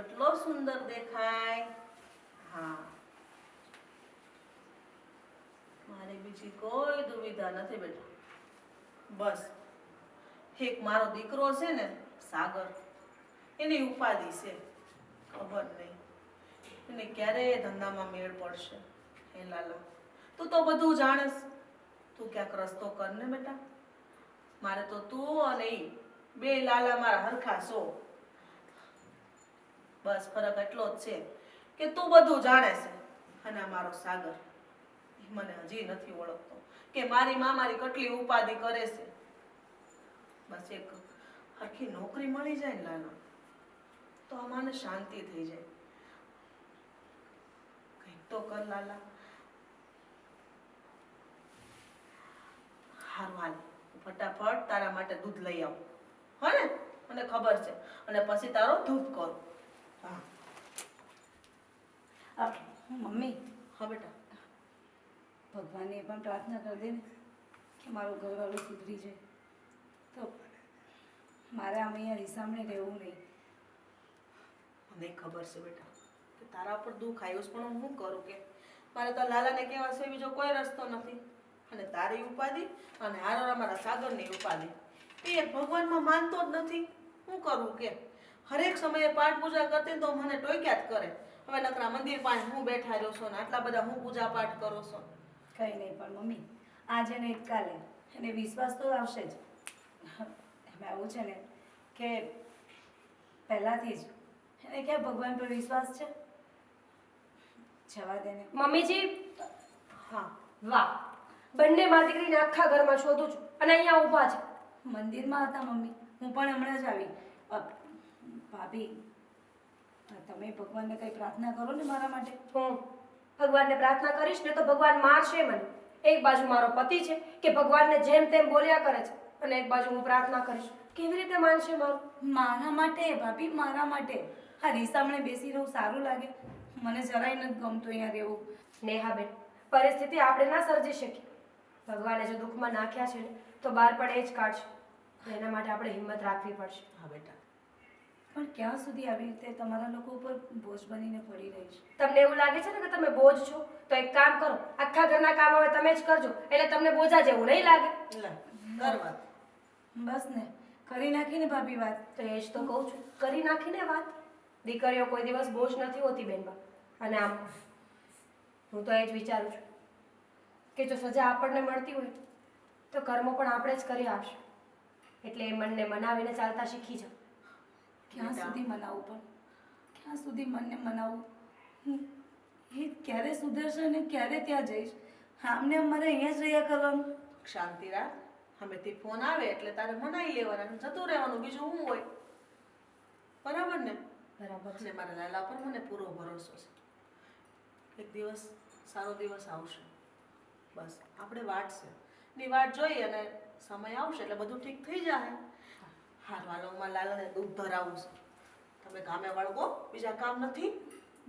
કેટલો સુંદર દેખાય. હા, મારે બીજી કોઈ દુવિધા નથી બેટા. બસ એક મારો દીકરો છે ને સાગર, એની ઉપાધિ છે. ખબર નહીં એને ક્યારે ધંધામાં મેળ પડશે. હે લાલા, તું તો બધું જાણેસ. તું ક્યાંક રસ્તો કર ને બેટા. મારે તો તું અને ઈ બે લાલા મારા હરખા છો. બસ ફરક એટલો જ છે કે તું બધું જાણે છે અને આ મારો સાગર ઈ મને હજી નથી ઓળખતો કે મારી માં મારી કેટલી ઉપાધિ કરે છે. બસ એક હરખી નોકરી મળી જાય ને લાલા, તો અમાને શાંતિ થઈ જાય. કંઈક તો કર લાલા. હારું હાલ, ફટાફટ તારા માટે દૂધ લઈ આવું, હો ને? મને ખબર છે. અને પછી તારો ધૂપ કરું. હા મમ્મી, હા બેટા. ભગવાનને એ પણ પ્રાર્થના કરી દે ને કે મારું ઘરવાળું સુધરી જાય, તો મારે આમ અહીંયા રીસામણે રહેવું નહીં. મને ખબર છે બેટા કે તારા પર દુઃખ આવ્યું છે, પણ હું શું કરું કે મારે તો લાલાને કહેવા છે બીજો કોઈ રસ્તો નથી. અને તારી ઉપાધિ અને હારો અમારા સાગરની ઉપાધિ, એ ભગવાનમાં માનતો જ નથી. શું કરવું કે હરેક સમયે પાઠ પૂજા કરતી ને તો મને ટોક્યા જ કરે. હવે નકરા મંદિર પાસે હું બેઠા રહ્યો છો ને આટલા બધા હું પૂજા પાઠ કરો છો. કંઈ નહીં, પણ મમ્મી આજે ને કાલે એને વિશ્વાસ તો આવશે જ. એમાં એવું છે ને કે પહેલાંથી જ એને ક્યાં ભગવાન પર વિશ્વાસ છે. જવા દે ને. મમ્મીજી, હા વાહ, બંને માં દીકરીને આખા ઘરમાં શોધું છું અને અહીંયા ઊભા છે. મંદિરમાં હતા મમ્મી, હું પણ હમણાં જ આવી. ભાભી, તમે ભગવાનને કંઈ પ્રાર્થના કરો ને મારા માટે. હું ભગવાનને પ્રાર્થના કરીશ ને તો ભગવાન મારશે મને. એક બાજુ મારો પતિ છે કે ભગવાનને જેમ તેમ બોલ્યા કરે છે, અને એક બાજુ હું પ્રાર્થના કરીશ. કેવી રીતે માનશે મારું? મારા માટે ભાભી, મારા માટે. આ રીસામણે બેસી રહું સારું લાગે? મને જરાય નથી ગમતું અહીંયા રહેવું. નેહાબેન, પરિસ્થિતિ આપણે ના સર્જી શકીએ. ભગવાને જો દુઃખમાં નાખ્યા છે ને તો બહાર પણ એ જ કાઢશે. એના માટે આપણે હિંમત રાખવી પડશે. હા બેટા. પણ ક્યાં સુધી આવી રીતે તમારા લોકો ઉપર બોજ બનીને પડી રહીશ? તમને એવું લાગે છે ને કે તમે બોજ છો, તો એક કામ કરો, આખા ઘરના કામ હવે તમે જ કરજો, એટલે તમને બોજા જેવું નહીં લાગે. લે કર વાત. બસ ને, કરી નાખીને ભાભી વાત. તો એ જ તો કહું છું, કરી નાખીને વાત. દીકરીઓ કોઈ દિવસ બોજ નથી હોતી બેનબા. અને આમ હું તો એ જ વિચારું છું કે જો સજા આપણને મળતી હોય તો કર્મો પણ આપણે જ કરી આપશે. એટલે એ મનને મનાવીને ચાલતા શીખી જાઓ. ક્યાં સુધી મનાવું? પણ ક્યાં સુધી મનને મનાવું? એ ક્યારે સુધરશે ને ક્યારે ત્યાં જઈશ? આમને અમારે અહીંયા જ રહ્યા કરવાનું. શાંતિ રાખ. હમેથી ફોન આવે એટલે તારે મનાઈ લેવાના અને જતું રહેવાનું. બીજું શું હોય? બરાબર ને? બરાબર છે. અને મારા લાલા પર મને પૂરો ભરોસો છે. એક દિવસ સારો દિવસ આવશે. બસ આપણે વાટ છે ની વાટ જોઈ અને સમય આવશે એટલે બધું ઠીક થઈ જાય. હારું હાલો, મારા લાલાને દૂધ ધરાવું છે. તમે કામે વળગો, બીજા કામ નથી.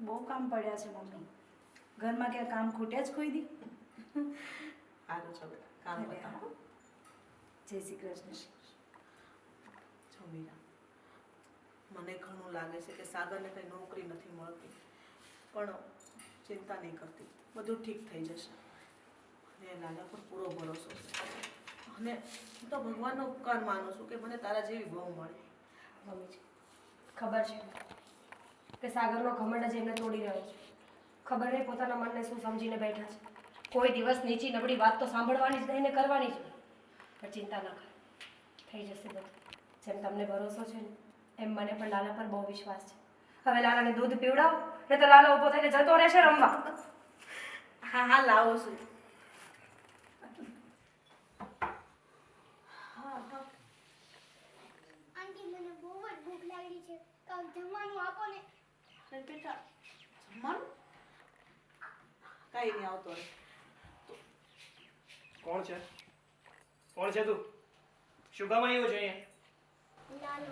બહુ કામ પડ્યા છે મમ્મી. ઘરમાં ક્યાં કામ ખૂટ્યા જ કોઈ દી? સારું છો બેટા, કામ બતાવો. જય શ્રી કૃષ્ણ. જો મીરા, મને ઘણું લાગે છે કે સાગરને કંઈ નોકરી નથી મળતી, પણ ચિંતા નહીં કરતી, બધું ઠીક થઈ જશે. અને લાલા પર પૂરો ભરોસો છે. અને હું તો ભગવાનનો ઉપકાર માનું છું કે મને તારા જેવી બહુ મળી. મમ્મીજી, ખબર છે કે સાગરનો ઘમંડ જ એમને તોડી રહ્યો છે. ખબર નહીં પોતાના મનને શું સમજીને બેઠા છે. કોઈ દિવસ નીચી નબળી વાત તો સાંભળવાની જ નહીં ને કરવાની જ નહીં. પણ ચિંતા ન કર, થઈ જશે બધું. જેમ તમને ભરોસો છે ને એમ મને પણ લાલા પર બહુ વિશ્વાસ છે. હવે લાલાને દૂધ પીવડાવો ને તો લાલો ઊભો થઈને જતો રહેશે રમવા. હા હા, લાવો છું. આંટી, મને બહુ જ ભૂખ લાગી છે. કાંઈક જમવાનું આપો ને. અરે બેટા, જમવાનું કાંઈ નહીં આવતો રહે. કોણ છે? કોણ છે તું? શું કામ આવ્યો છે અહીંયા? લાલો,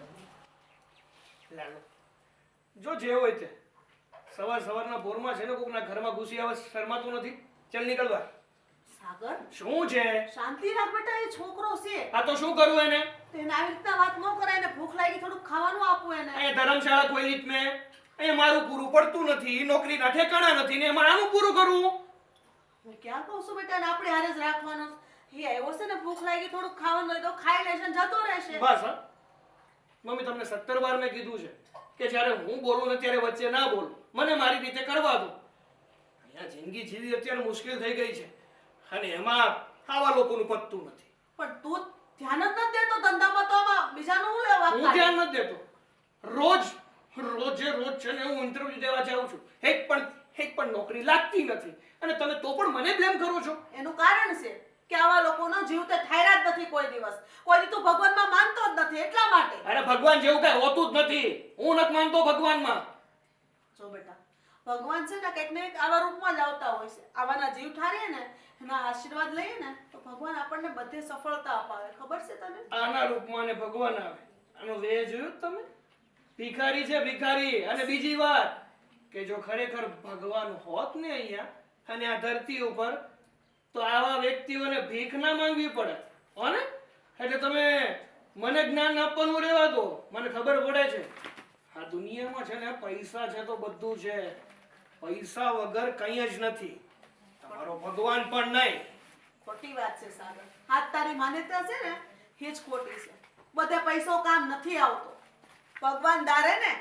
લાલો, જો જે હોય તે. સવારના પોરમાં છે ને કોકના ઘરમાં ઘૂસી આવે, શરમાતું નથી? ચાલ નીકળ બહાર. સાગર, શું છે? શાંતિ રાખ બેટા, એ છોકરો છે. આ તો શું કરવું એને? તેને આવી રીતના વાત ન કરાય. એને ભૂખ લાગી, થોડુંક ખાવાનું આપવું એને. અહીંયા ધર્મશાળા કોઈ રીત મેં અહીંયા મારું પૂરું પડતું નથી, નોકરીના ઠેકાણા નથી ને એમાં આનું પૂરું કરવું. હું ક્યાં કહું છું બેટા ને આપણે હારે જ રાખવાનો એ આવ્યો છે ને ભૂખ લાગી થોડુંક ખાવાનું હોય તો ખાઈ લેશે ને જતો રહેશે. બસ હા મમ્મી, તમને 17 વાર મેં કીધું છે કે જ્યારે હું બોલું ને ત્યારે વચ્ચે ના બોલું, મને મારી રીતે કરવા દો. અહીંયા જિંદગી જીવી અત્યારે મુશ્કેલ થઈ ગઈ છે અને એમાં આવા લોકોનું પતતું નથી. પણ તું ધ્યાન જ નથી દેતો ધંધામાં તો આમાં બીજાનું શું લેવા હું ધ્યાન નથી દેતો. રોજ છે ને હું ઇન્ટરવ્યુ દેવા જાઉં છું, એક પણ નોકરી લાગતી નથી અને તમે તો પણ મને બ્લેમ કરો છો. એનું કારણ છે કે આવા લોકોનો જીવ તે ઠાયરા જ નથી કોઈ દિવસ. કોઈ દી તું ભગવાનમાં માનતો જ નથી એટલા માટે. અરે ભગવાન જેવું કઈ હોતું જ નથી. હું નથી માનતો ભગવાનમાં. જો બેટા ભગવાન છે ને કંઈક ને કંઈક આવા રૂપમાં જ આવતા હોય છે. આવાના જીવ ઠારીએ ને એના આશીર્વાદ લઈએ ને તો ભગવાન આપણને બધે સફળતા અપાવે. ખબર છે તને? આના રૂપમાં ને ભગવાન આવે. આનો વે જોયું તમે? ભિખારી છે ભિખારી. અને બીજી વાત કે જો ખરેખર ભગવાન હોત ને અહીંયા અને આ ધરતી ઉપર તો આવા વ્યક્તિઓને ભીખ ના માંગવી પડે હો ને. એટલે તમે મને જ્ઞાન આપવાનું રહેવા દો. મને ખબર પડે છે આ દુનિયામાં છે ને પૈસા છે તો બધું છે, પૈસા વગર કંઈ જ નથી. તમારો ભગવાન પણ નહીં. ખોટી વાત છે સાગર. હાથ તારી માન્યતા છે ને એ જ ખોટી છે. બધે પૈસો કામ નથી આવતો. ભગવાન દારે ને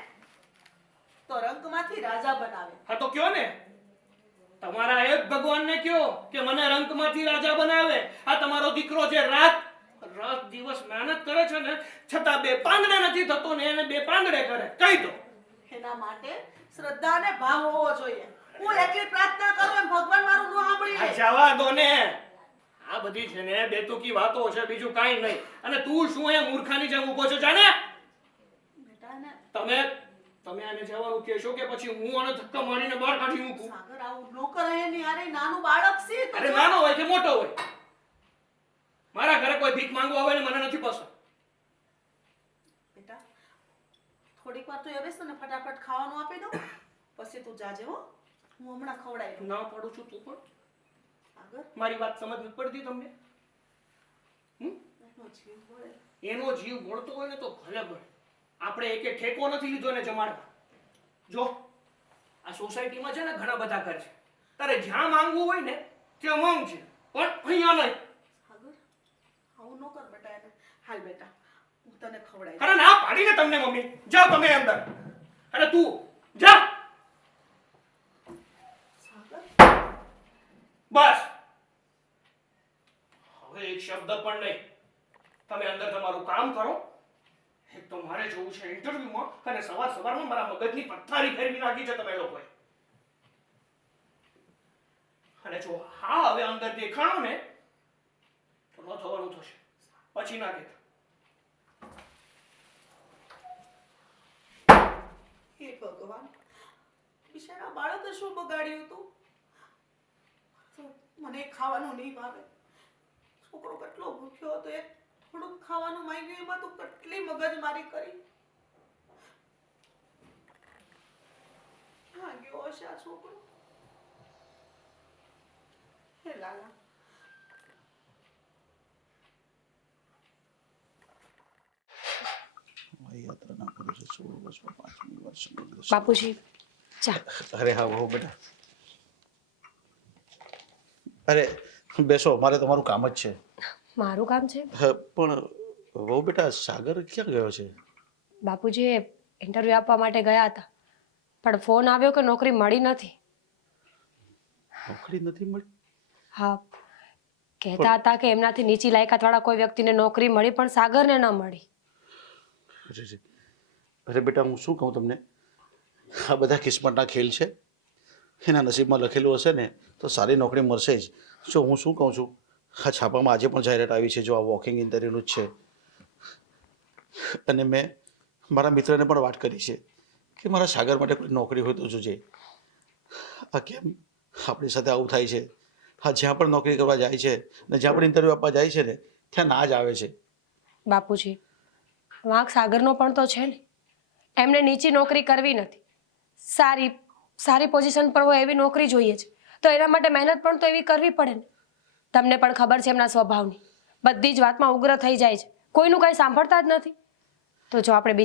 તો રંકમાંથી રાજા બનાવે. હા તો કયો ને, તમારા એક ભગવાનને કયો કે મને રંકમાંથી રાજા બનાવે. આ તમારો દીકરો જે રાત દિવસ મહેનત કરે છે ને છતાં બે પાંદડે નથી થતો ને એને બે પાંદડે કરે. કહી દો. એના માટે શ્રદ્ધા અને ભાવ હોવો જોઈએ. હું એટલી પ્રાર્થના કરું એમ ભગવાન મારું ન સાંભળી આ લે. જવા દો ને. આ બધી છે ને બેતુકી વાતો છે, બીજું કાંઈ નહીં. અને તું શું અહીંયા મૂર્ખાની જેમ ઊભો છો? જાને બેટા ને તમે આને જવાનું કહેશો કે પછી હું આને ધક્કા મારીને બહાર કાઢી મૂકું? સાગર આવું ન કરાય એની હારે. નાનું બાળક છે તો અરે નાનો હોય કે મોટો હોય, મારા ઘરે કોઈ ભીખ માંગવા આવે ને મને નથી પસંદ. બેટા થોડીક વાર તું એવેસ ને ફટાફટ ખાવાનું આપી દઉં પછી તું જાજે હો. હું હમણાં ખવડાવી દઉં. ના પડું છું તું પણ. સાગર મારી વાત સમજ નથી પડતી તમને? એનો જીવ બળે. એનો જીવ બળતો હોય ને તો ભલે બળે. આપણે એકે ઠેકો નથી લીધો ને જમાડવા. જો આ સોસાયટીમાં છે ને ઘણા બધા ઘર છે, તારે જ્યાં માંગવું હોય ને ત્યાં માંગ છે, પણ અહીંયા નહીં. સાગર આવું ન કર બેટા એને. હાલ બેટા હું તને ખવડાવી અરે ના પાડીને તમને મમ્મી. જાઓ તમે અંદર. અને તું જા. દઉં. સાગર બસ હવે એક શબ્દ પણ નહીં. તમે અંદર તમારું કામ કરો. એક તો મારે જવું છે ઇન્ટરવ્યુમાં અને સવારમાં મારા મગજની પથ્થારી ફેરવી નાખી છે તમે લોકોએ. અને જો હા હવે અંદર દેખાણો ને તો ન થવાનું થશે. પછી ના કહેતા. હે ભગવાન બિચારા બાળકે શું બગાડ્યું હતું? તો મને ખાવાનું નહીં ભાવે. છોકરો કેટલો ભૂખ્યો હતો. એક થોડુંક ખાવાનું માંગ્યું એમાં તું કેટલી મગજમારી કરી. ક્યાં ગયો હશે આ છોકરો? હે લાલા યાત્રાના કરું છે 16 વર્ષમાં 5મી વાર સમુદ્ર. બાપુજી ચા. અરે હા બહુ બેટા. અરે બેસો, મારે તમારું કામ જ છે. મારું કામ છે? હા, પણ બહુ બેટા સાગર ક્યાં ગયો છે? બાપુજી ઇન્ટરવ્યૂ આપવા માટે ગયા હતા પણ ફોન આવ્યો કે નોકરી મળી નથી. નોકરી નથી મળી? હા, કહેતા હતા કે એમનાથી નીચી લાયકાતવાળા કોઈ વ્યક્તિને નોકરી મળી પણ સાગરને ન મળી. અરે બેટા હું શું કહું તમને, આ બધા કિસ્મતના ખેલ છે. એના નસીબમાં લખેલું હશે ને તો સારી નોકરી મળશે જ. જો હું શું કહું છું, આ છાપામાં આજે પણ જાહેરાત આવી છે, જો આ વોકિંગ ઇન્ટરવ્યૂનું જ છે. અને મેં મારા મિત્રને પણ વાત કરી છે કે મારા સાગર માટે કોઈ નોકરી હોય તો જોજે. આ કેમ આપણી સાથે આવું થાય છે? હા, જ્યાં પણ નોકરી કરવા જાય છે ને જ્યાં પણ ઇન્ટરવ્યૂ આપવા જાય છે ને ત્યાં ના જ આવે છે. બાપુજી વાંક સાગરનો પણ તો છે ને. એમને નીચી નોકરી કરવી નથી, સારી પોઝિશન પર હોય એવી નોકરી જોઈએ છે. તો એના માટે મહેનત પણ તો એવી કરવી પડે ને. તમને પણ ખબર છે એમના સ્વભાવની, બધી જ વાતમાં ઉગ્ર થઈ જાય છે, કોઈનું કાંઈ સાંભળતા જ નથી. તો જો આપણે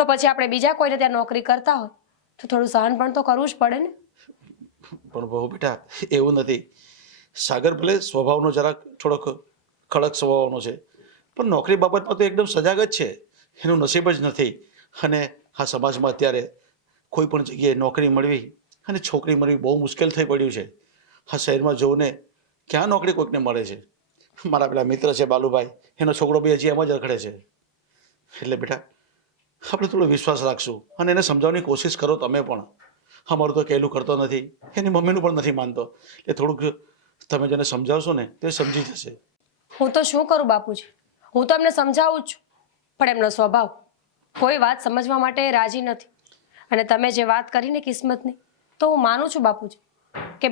તો પછી આપણે બીજા કોઈને ત્યાં નોકરી કરતા હોય તો થોડું સહન પણ તો કરવું જ પડે ને. પણ બહુ બેટા એવું નથી. સાગર ભલે સ્વભાવનો જરાક થોડોક કડક સ્વભાવનો છે, પણ નોકરી બાબતમાં તો એકદમ સજાગ જ છે. એનું નસીબ જ નથી. અને આ સમાજમાં અત્યારે કોઈ પણ જગ્યાએ નોકરી મળવી અને છોકરી મળવી બહુ મુશ્કેલ થઈ પડ્યું છે. આ શહેરમાં જોઉં ને ક્યાં નોકરી કોઈકને મળે છે. મારા પેલા મિત્ર છે બાલુભાઈ, એનો છોકરો બી હજી એમ જ રખડે છે. એટલે બેટા આપણે થોડો વિશ્વાસ રાખશું અને એને સમજાવવાની કોશિશ કરો તમે પણ. અમારું તો કહેલું કરતો નથી, એની મમ્મીનું પણ નથી માનતો. એટલે થોડુંક તમે જેને સમજાવશો ને તો એ સમજી જશે. હું તો શું કરું બાપુજી, હું તો એમને સમજાવું જ છું, પણ એમનો સ્વભાવ કોઈ વાત સમજવા માટે રાજી નથી. અને તમે જે વાત કરીને કિસ્મતની, તો હું માનું છું બાપુજી કે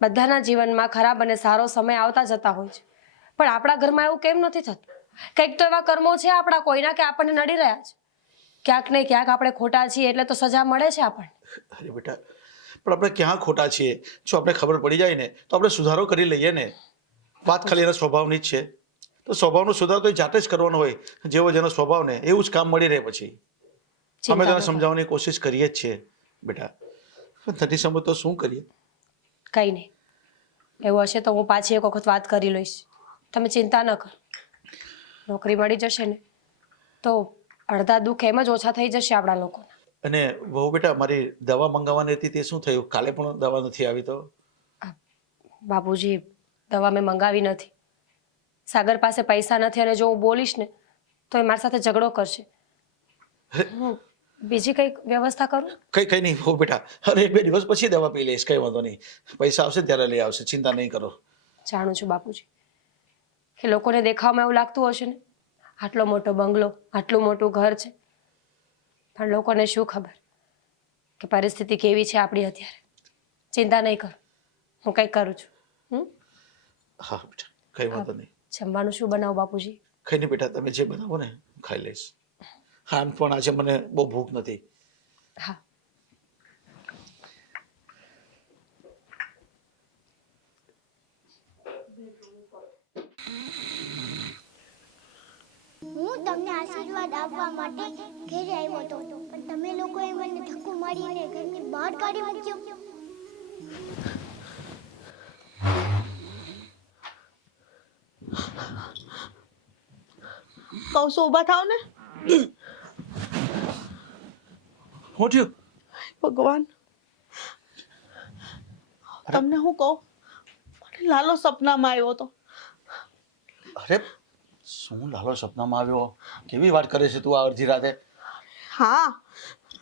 બધાના જીવનમાં ખરાબ અને સારો સમય આવતા જતા હોય છે, પણ આપણા ઘરમાં એવું કેમ નથી થતું? કંઈક તો એવા કર્મો છે આપણા કોઈના કે આપણને નડી રહ્યા છે. ક્યાંક ને ક્યાંક આપણે ખોટા છીએ એટલે તો સજા મળે છે આપણને. અરે બેટા, પણ આપણે ક્યાં ખોટા છીએ? જો આપણે ખબર પડી જાય ને તો આપણે સુધારો કરી લઈએ ને. વાત ખાલી એના સ્વભાવની જ છે, તો સ્વભાવનો સુધારો તો એ જાતે જ કરવાનો હોય. જેવો જેનો સ્વભાવ ને એવું જ કામ મળી રહે. પછી અમે તેને સમજાવવાની કોશિશ કરીએ જ છીએ બેટા. નથી સમજ તો શું કરીએ? કંઈ નહીં, એવું હશે તો હું પાછી એક વખત વાત કરી લઈશ. તમે ચિંતા ન કરો. નોકરી મળી જશે ને તો અડધા દુઃખ એમ જ ઓછા થઈ જશે આપણા લોકોના. અને બહુ બેટા, મારી દવા મંગાવવાની હતી તે શું થયું? કાલે પણ દવા નથી આવી. તો બાપુજી, દવા મેં મંગાવી નથી. સાગર પાસે પૈસા નથી અને જો હું બોલીશ ને તો એ મારી સાથે ઝઘડો કરશે. હું બીજી કંઈક વ્યવસ્થા કરું? કઈ નહીં બહુ બેટા, અરે 2 દિવસ પછી દવા પી લઈશ, કઈ વાંધો નહીં. પૈસા આવશે ત્યારે લઈ આવશે, ચિંતા નહીં કરો. જાણું છું બાપુજી કે લોકોને દેખાવમાં એવું લાગતું હશે ને આટલો મોટો બંગલો, આટલું મોટું ઘર છે, પણ લોકોને શું ખબર કે પરિસ્થિતિ કેવી છે આપણી અત્યારે. ચિંતા નહીં કરો, હું કંઈક કરું છું. હા બેટા, કઈ વાંધો નહીં. જમવાનું શું બનાવું બાપુજી? કઈ નહીં બેટા, તમે જે બનાવો ને ખાઈ લઈશ. હા, આમ પણ આજે મને બહુ ભૂખ નથી. હા. હું તમને આશીર્વાદ આપવા માટે ઘરે આવ્યો હતો, પણ તમે લોકોએ મને ધક્કો મારીને ઘરની બહાર કાઢી મૂક્યો. કહું છું ઊભા થાવ ને. શું થયું? ભગવાન, તમને હું કહું, મને લાલો સપનામાં આવ્યો હતો. અરે શું લાલો સપનામાં આવ્યો? કેવી વાત કરે છે તું આ અડધી રાતે? હા,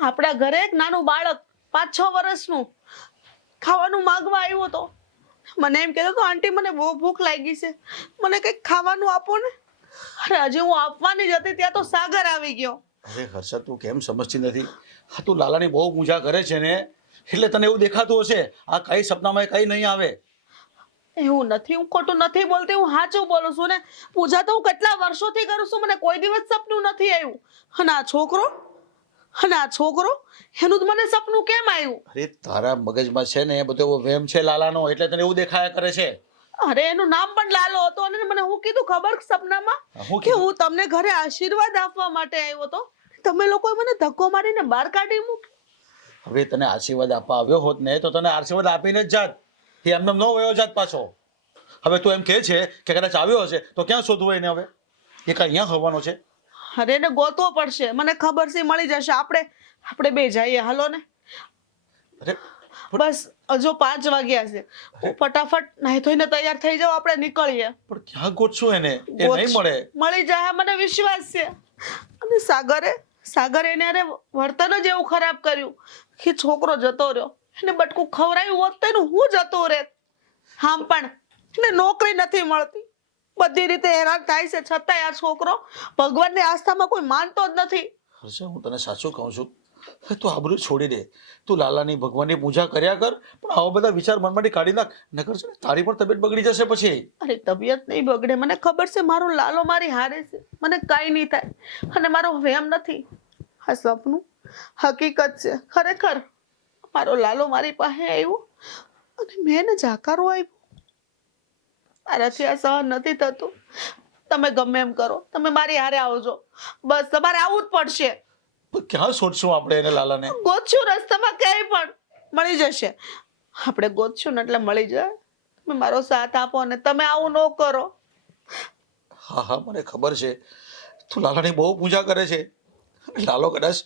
આપણા ઘરે એક નાનું બાળક 5-6 વર્ષનું ખાવાનું માંગવા આવ્યો હતો. મને એમ કહેતો હતો, આંટી મને બહુ ભૂખ લાગી છે, મને કંઈક ખાવાનું આપો ને. અરે હજી હું આપવાની જ હતી ત્યાં તો સાગર આવી ગયો. અરે હર્ષદ, તું કેમ સમજતી નથી? હા, તું લાલાની બહુ પૂજા કરે છે ને એટલે તને એવું દેખાતું હશે. આ કઈ સપનામાં કઈ નહીં આવે. એવું નથી, હું ખોટું નથી બોલતી, હું સાચું બોલું છું ને. પૂજા તો હું કેટલા વર્ષોથી કરું છું, મને કોઈ દિવસ સપનું નથી આવ્યું. અને આ છોકરો એનું જ મને સપનું કેમ આવ્યું? અરે તારા મગજમાં છે ને એ બધો એવો વહેમ છે લાલાનો, એટલે તને એવું દેખાયા કરે છે. અરે એનું નામ પણ લાલો હતો અને મને હું કીધું ખબર સપનામાં કે હું તમને ઘરે આશીર્વાદ આપવા માટે આવ્યો હતો, તમે લોકોએ મને ધક્કો મારીને બહાર કાઢી મૂકી. હવે તને આશીર્વાદ આપવા આવ્યો હોત ને તો તને આશીર્વાદ આપીને જ જાત. એ એમને ન વયો જાત પાછો. હવે તું એમ કહે છે કે કદાચ આવ્યો હશે તો ક્યાં શોધવો એને? હવે એ કાંઈ અહીંયા હોવાનો છે? અરે એને ગોતવો પડશે, મને ખબર છે મળી જશે. આપણે બે જઈએ, હાલો ને. અરે બસ હજુ 5 વાગ્યા છે, ફટાફટ નાહી ધોઈને તૈયાર થઈ જાઓ, આપણે નીકળીએ. પણ ક્યાં ગોતશું એને? એ નહીં મળે. મળી જાય, મને વિશ્વાસ છે. અને સાગરે એને અરે વર્તન જ એવું ખરાબ કર્યું કે છોકરો જતો રહ્યો. એને બટકું ખવડાવ્યું હોત તો એનું હું જતો રહેત. આમ પણ એને નોકરી નથી મળતી, બધી રીતે હેરાન થાય છે, છતાંય આ છોકરો ભગવાનની આસ્થામાં કોઈ માનતો જ નથી. હર્ષદ, હું તને સાચું કહું છું, તું આબરૂ છોડી દે. તું લાલાની ભગવાનની પૂજા કર્યા કર, પણ આવા બધા વિચાર મનમાંથી કાઢી નાખ. નકર છે ને તારી પણ તબિયત બગડી જશે પછી. અરે તબિયત નહીં બગડે, મને ખબર છે મારો લાલો મારી હારે છે, મને કાંઈ નહીં થાય. અને મારો વહેમ નથી, આ સપનું હકીકત છે. ખરેખર મારો લાલો મારી પાસે આવ્યો અને મેં એને જાકારો આપ્યો. મારાથી આ સહન નથી થતું. તમે ગમે એમ કરો, તમે મારી હારે આવજો. બસ તમારે આવવું જ પડશે. પણ ક્યાં છોડશું આપણે એને લાલાને? ગોતશું રસ્તામાં ક્યાંય પણ મળી જશે. આપણે ગોતશું ને એટલે મળી જાય. તમે મારો સાથ આપો ને તમે આવું ન કરો. હા હા મને ખબર છે તું લાલાની બહુ પૂજા કરે છે. લાલો કદાચ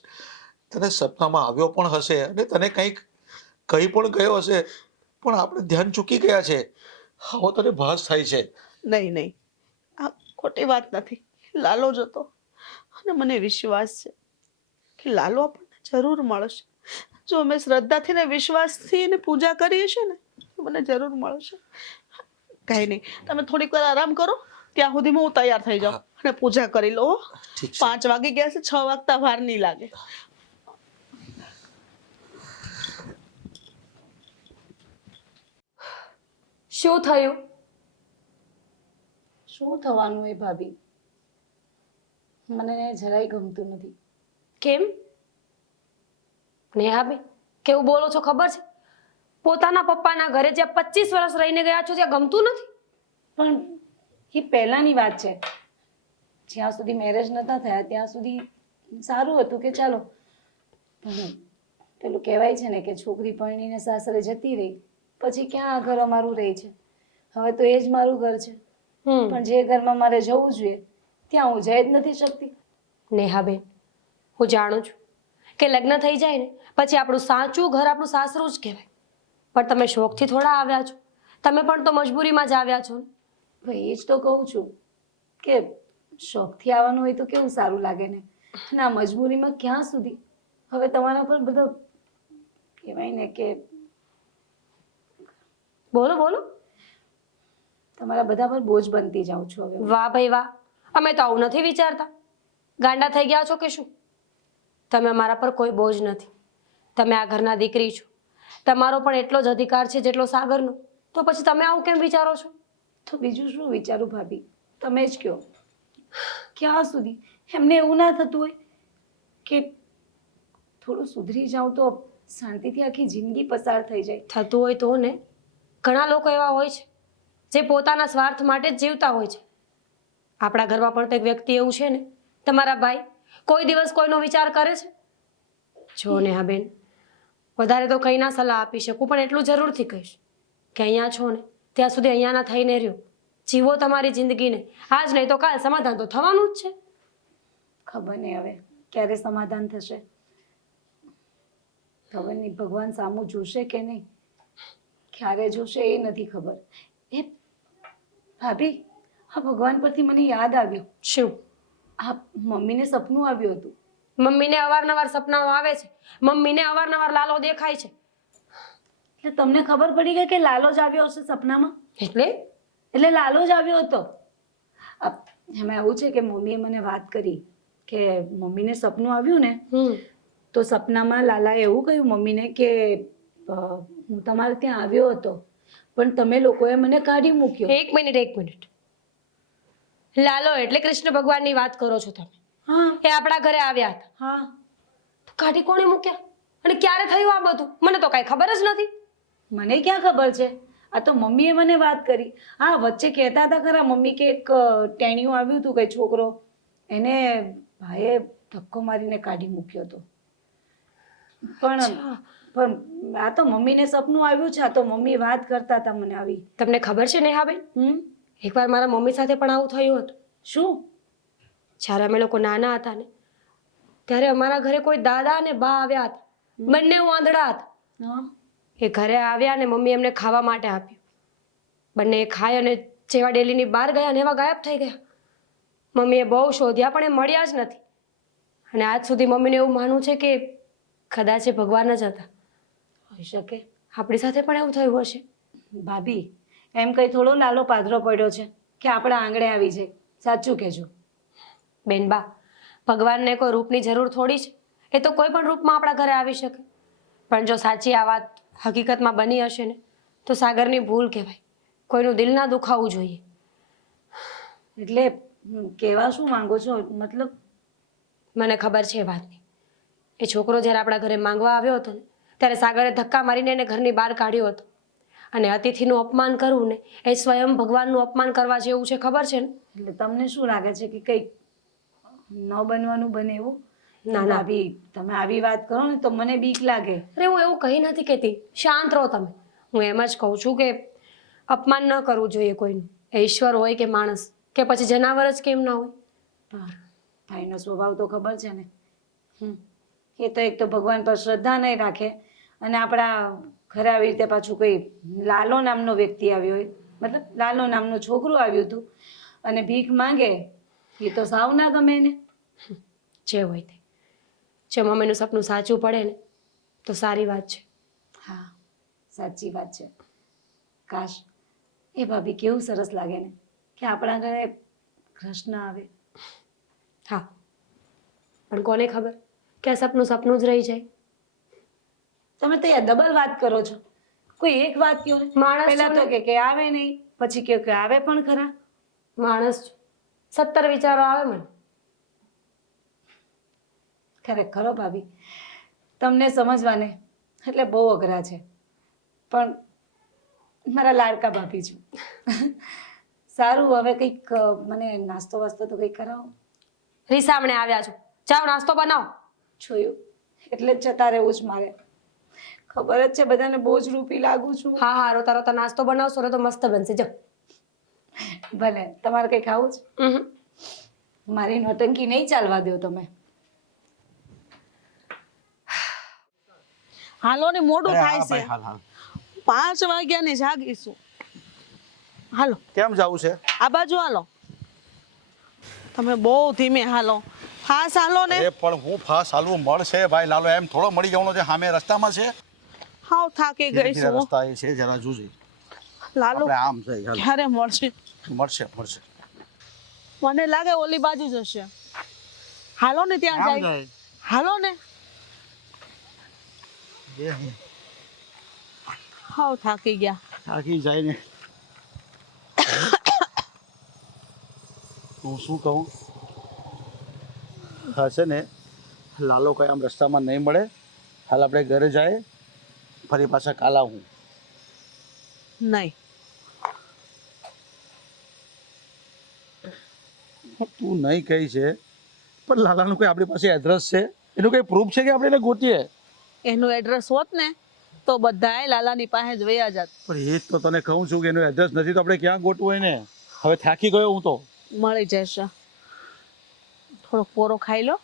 તને સપનામાં આવ્યો પણ હશે અને તને કંઈક કહી પણ ગયો હશે, પણ આપણે ધ્યાન ચૂકી ગયા છે. આવો તને ભાસ થાય છે. નહીં નહીં, આ ખોટી વાત નથી. લાલો જ હતો અને મને વિશ્વાસ છે કે લાલો આપણને જરૂર મળશે. જો અમે શ્રદ્ધાથી ને વિશ્વાસથી એની પૂજા કરીએ છીએ ને તો મને જરૂર મળશે. કાંઈ નહીં, તમે થોડીક વાર આરામ કરો, ત્યાં સુધીમાં હું તૈયાર થઈ જાઉં અને પૂજા કરી લો. ઠીક છે. 5 વાગી ગયા છે, 6 વાગતા વાર નહીં લાગે. શું થયું? શું થવાનું એ ભાભી? મને જરાય ગમતું નથી. કેમ નેહાબેન કેવું બોલો છો ખબર છે? પોતાના પપ્પાના ઘરે જ્યાં 25 વર્ષ રહીને ગયા છો ત્યાં ગમતું નથી? પણ એ પહેલાંની વાત છે. જ્યાં સુધી મેરેજ નહોતા થયા ત્યાં સુધી સારું હતું કે ચાલો, પણ પેલું કહેવાય છે ને કે છોકરી પરણીને સાસરે જતી રહી પછી ક્યાં આ ઘર અમારું રહે છે. હવે તો એ જ મારું ઘર છે, પણ જે ઘરમાં મારે જવું જોઈએ ત્યાં હું જઈ જ નથી શકતી. નેહાબેન હું જાણું છું કે લગ્ન થઈ જાય ને પછી આપણું સાચું ઘર આપણું સાસરું જ કહેવાય, પણ તમે શોખથી થોડા આવ્યા છો. તમે પણ તો મજબૂરીમાં જ આવ્યા છો ને. ભાઈ એ જ તો કહું છું કે શોખથી આવવાનું હોય તો કેવું સારું લાગે ને, ના મજબૂરીમાં ક્યાં સુધી. હવે તમારા પર બધો કહેવાય ને કે બોલો બોલો. તમારા બધા પર બોજ બનતી જાઉં છું હવે. વાહ ભાઈ વાહ, અમે તો આવું નથી વિચારતા. ગાંડા થઈ ગયા છો કે શું? તમે અમારા પર કોઈ બોજ નથી. તમે આ ઘરના દીકરી છો, તમારો પણ એટલો જ અધિકાર છે જેટલો સાગરનો. તો પછી તમે આવું કેમ વિચારો છો? તો બીજું શું વિચારું ભાભી, તમે જ કહો. ક્યાં સુધી એમને એવું ના થતું હોય કે થોડું સુધરી જાઉં તો શાંતિથી આખી જિંદગી પસાર થઈ જાય? થતું હોય તો ને, ઘણા લોકો એવા હોય છે જે પોતાના સ્વાર્થ માટે જ જીવતા હોય છે. આપણા ઘરમાં પણ તો એક વ્યક્તિ એવું છે ને, તમારા ભાઈ, કોઈ દિવસ કોઈનો વિચાર કરે છે? જો ને હા બેન, વધારે તો કંઈ ના સલાહ આપી શકું, પણ એટલું જરૂરથી કહીશ કે અહીંયા છો ને ત્યાં સુધી અહીંયાના થઈને રહ્યો. જીવો તમારી જિંદગીને. આજ નહીં તો કાલ સમાધાન તો થવાનું જ છે. ખબર નહીં હવે ક્યારે સમાધાન થશે. ખબર નહીં ભગવાન સામું જોશે કે નહીં, ક્યારે જોશે એ નથી ખબર. એ ભાભી, આ ભગવાન પરથી મને યાદ આવ્યું. શું? આ મમ્મીને સપનું આવ્યું હતું. મમ્મીને અવારનવાર સપનાઓ આવે છે, મમ્મીને અવારનવાર લાલો દેખાય છે. એટલે તમને ખબર પડી ગઈ કે લાલો જ આવ્યો હશે સપનામાં? એટલે લાલો જ આવ્યો હતો. એમાં એવું છે કે મમ્મીએ મને વાત કરી કે મમ્મીને સપનું આવ્યું ને તો સપનામાં લાલાએ એવું કહ્યું મમ્મીને કે હું તમારે ત્યાં આવ્યો હતો પણ તમે લોકોએ મને કાઢી મૂક્યો. એક મિનિટ. લાલો એટલે કૃષ્ણ ભગવાનની વાત કરો છો તમે? હા એ આપણા ઘરે આવ્યા હતા. હા. તો કાઢી કોણે મૂક્યા અને ક્યારે થયું આ બધું? મને તો કાંઈ ખબર જ નથી. મને ક્યાં ખબર છે, આ તો મમ્મીએ મને વાત કરી. હા વચ્ચે કહેતા હતા ખરા મમ્મી કે એક ટેણિયું આવ્યું હતું કઈ છોકરો, એને ભાઈએ ધક્કો મારીને કાઢી મૂક્યો હતો. પણ આ તો મમ્મીને સપનું આવ્યું છે. આ તો મમ્મી વાત કરતા હતા મને આવી. તમને ખબર છે નેહાબેન, એકવાર મારા મમ્મી સાથે પણ આવું થયું હતું. શું? જ્યારે અમે લોકો નાના હતા ને ત્યારે અમારા ઘરે કોઈ દાદા અને બા આવ્યા હતા. બંને આંધળા હતા. એ ઘરે આવ્યા ને મમ્મી એમને ખાવા માટે આપ્યું. બંને એ ખાય અને જેવા ડેલીની બહાર ગયા ને એવા ગાયબ થઈ ગયા. મમ્મીએ બહુ શોધ્યા પણ એ મળ્યા જ નથી. અને આજ સુધી મમ્મીને એવું માનવું છે કે કદાચ એ ભગવાન જ હતા. હોઈ શકે. આપણી સાથે પણ એવું થયું હશે. ભાભી એમ કઈ થોડો લાલો પાદરો પડ્યો છે કે આપણા આંગણે આવી જાય. સાચું કહેજો. બેનબા, ભગવાનને કોઈ રૂપની જરૂર થોડી છે. એ તો કોઈ પણ રૂપમાં આપણા ઘરે આવી શકે. પણ જો સાચી આ વાત હકીકતમાં બની હશે ને તો સાગરની ભૂલ કહેવાય. કોઈનું દિલ ના દુખાવવું જોઈએ. એટલે કહેવા શું માંગો છો? મતલબ મને ખબર છે એ વાતની. એ છોકરો જ્યારે આપણા ઘરે માંગવા આવ્યો હતો ને ત્યારે સાગરે ધક્કા મારીને એને ઘરની બહાર કાઢ્યો હતો. અને અતિથિનું અપમાન કરવું ને એ સ્વયં ભગવાનનું અપમાન કરવા જેવું છે, ખબર છે ને? એટલે તમને શું લાગે છે કે કંઈક ન બનવાનું બને એવું? ના ના ભાભી તમે આવી વાત કરો ને તો મને બીક લાગે. અરે હું એવું કહી નથી કહેતી, શાંત રહો તમે. હું એમ જ કહું છું કે અપમાન ન કરવું જોઈએ કોઈનું, એ ઈશ્વર હોય કે માણસ કે પછી જનાવર જ કેમ ના હોય. ભાઈનો સ્વભાવ તો ખબર છે ને. એ તો એક તો ભગવાન પર શ્રદ્ધા નહીં રાખે અને આપણા ઘરે આવી રીતે પાછું કોઈ લાલો નામનો વ્યક્તિ આવ્યો હોય, મતલબ લાલો નામનું છોકરું આવ્યું હતું અને ભીખ માંગે, એ તો સાવ ના ગમે એને. જે હોય તે, જે મમ્મીનું સપનું સાચું પડે ને તો સારી વાત છે. હા સાચી વાત છે. કાશ એ ભાભી કેવું સરસ લાગે ને કે આપણા ઘરે કૃષ્ણ આવે. હા, પણ કોને ખબર કે આ સપનું સપનું જ રહી જાય. તમે તો યાર ડબલ વાત કરો છો. કોઈ એક વાત કહો ને. માણસ પહેલા છો તો ને. કે આવે નહીં, પછી કહો કે આવે પણ ખરા. માણસ છું. 70 વિચારો આવે મને. ખરેખર ભાભી તમને સમજવાને એટલે બહુ અઘરા છે, પણ મારા લાડકા ભાભી છું. સારું, હવે કંઈક મને નાસ્તો વાસ્તો તો કંઈક કરાવો. રીસામણે આવ્યા છો, જાઓ નાસ્તો બનાવો. જોયું એટલે જ જતા રહેવું જ મારે. ખબર જ છે બધાને બહુ જ રૂપી લાગુ છું. હા હા, રોતા રોતા નાસ્તો બનાવશો ને તો મસ્ત બનશે. જાઓ. ભલે, તમારે કંઈ ખાવું છે? હમ. મારી નોટંકી નહીં ચાલવા દો તમે. હાલો ને, મોડું અરે થાય હા ભાઈ, છે. હાલ હાલ. 5 વાગ્યાની જાગીશું. હાલો કેમ જવું છે? આ બાજુ હાલો. તમે બહુ ધીમે હાલો, ફાસ હાલો ને. અરે પણ હું ફાસ હાલવું મળશે ભાઈ, લાલો એમ થોડો મળી જવાનો છે, સામે રસ્તામાં છે. હાવ થાકી ગઈ ધીરે છું. રસ્તા એ છે, જરા જોજે. લાલુ આપણે આમ છે, હાલ. ક્યારે મળશે? મળશે મળશે. મને લાગે ઓલી બાજુ જશે. હાલો ને, ત્યાં આમ જાય. જાય. હાલો ને. એ હાવ થાકી ગયા. થાકી જાય ને. હું શું કહું, હા છે ને, લાલો કઈ આમ રસ્તામાં નહીં મળે. હાલ આપણે ઘરે જાય, ફરી પાછા કાલ આવું. નહીં, તું નહીં કહી છે, પણ લાલાનું કોઈ આપણી પાસે એડ્રેસ છે? એનું કોઈ પ્રૂફ છે કે આપણે એને ગોતીએ? એનું એડ્રેસ હોત ને તો બધાય લાલાની પાસે જ વયા જાત. પણ એ જ તો તને કહું છું કે એનું એડ્રેસ નથી તો આપણે ક્યાં ગોતવું એને? હવે થાકી ગયો હું તો. મળી જશે. થોડોક પોરો ખાઈ લો,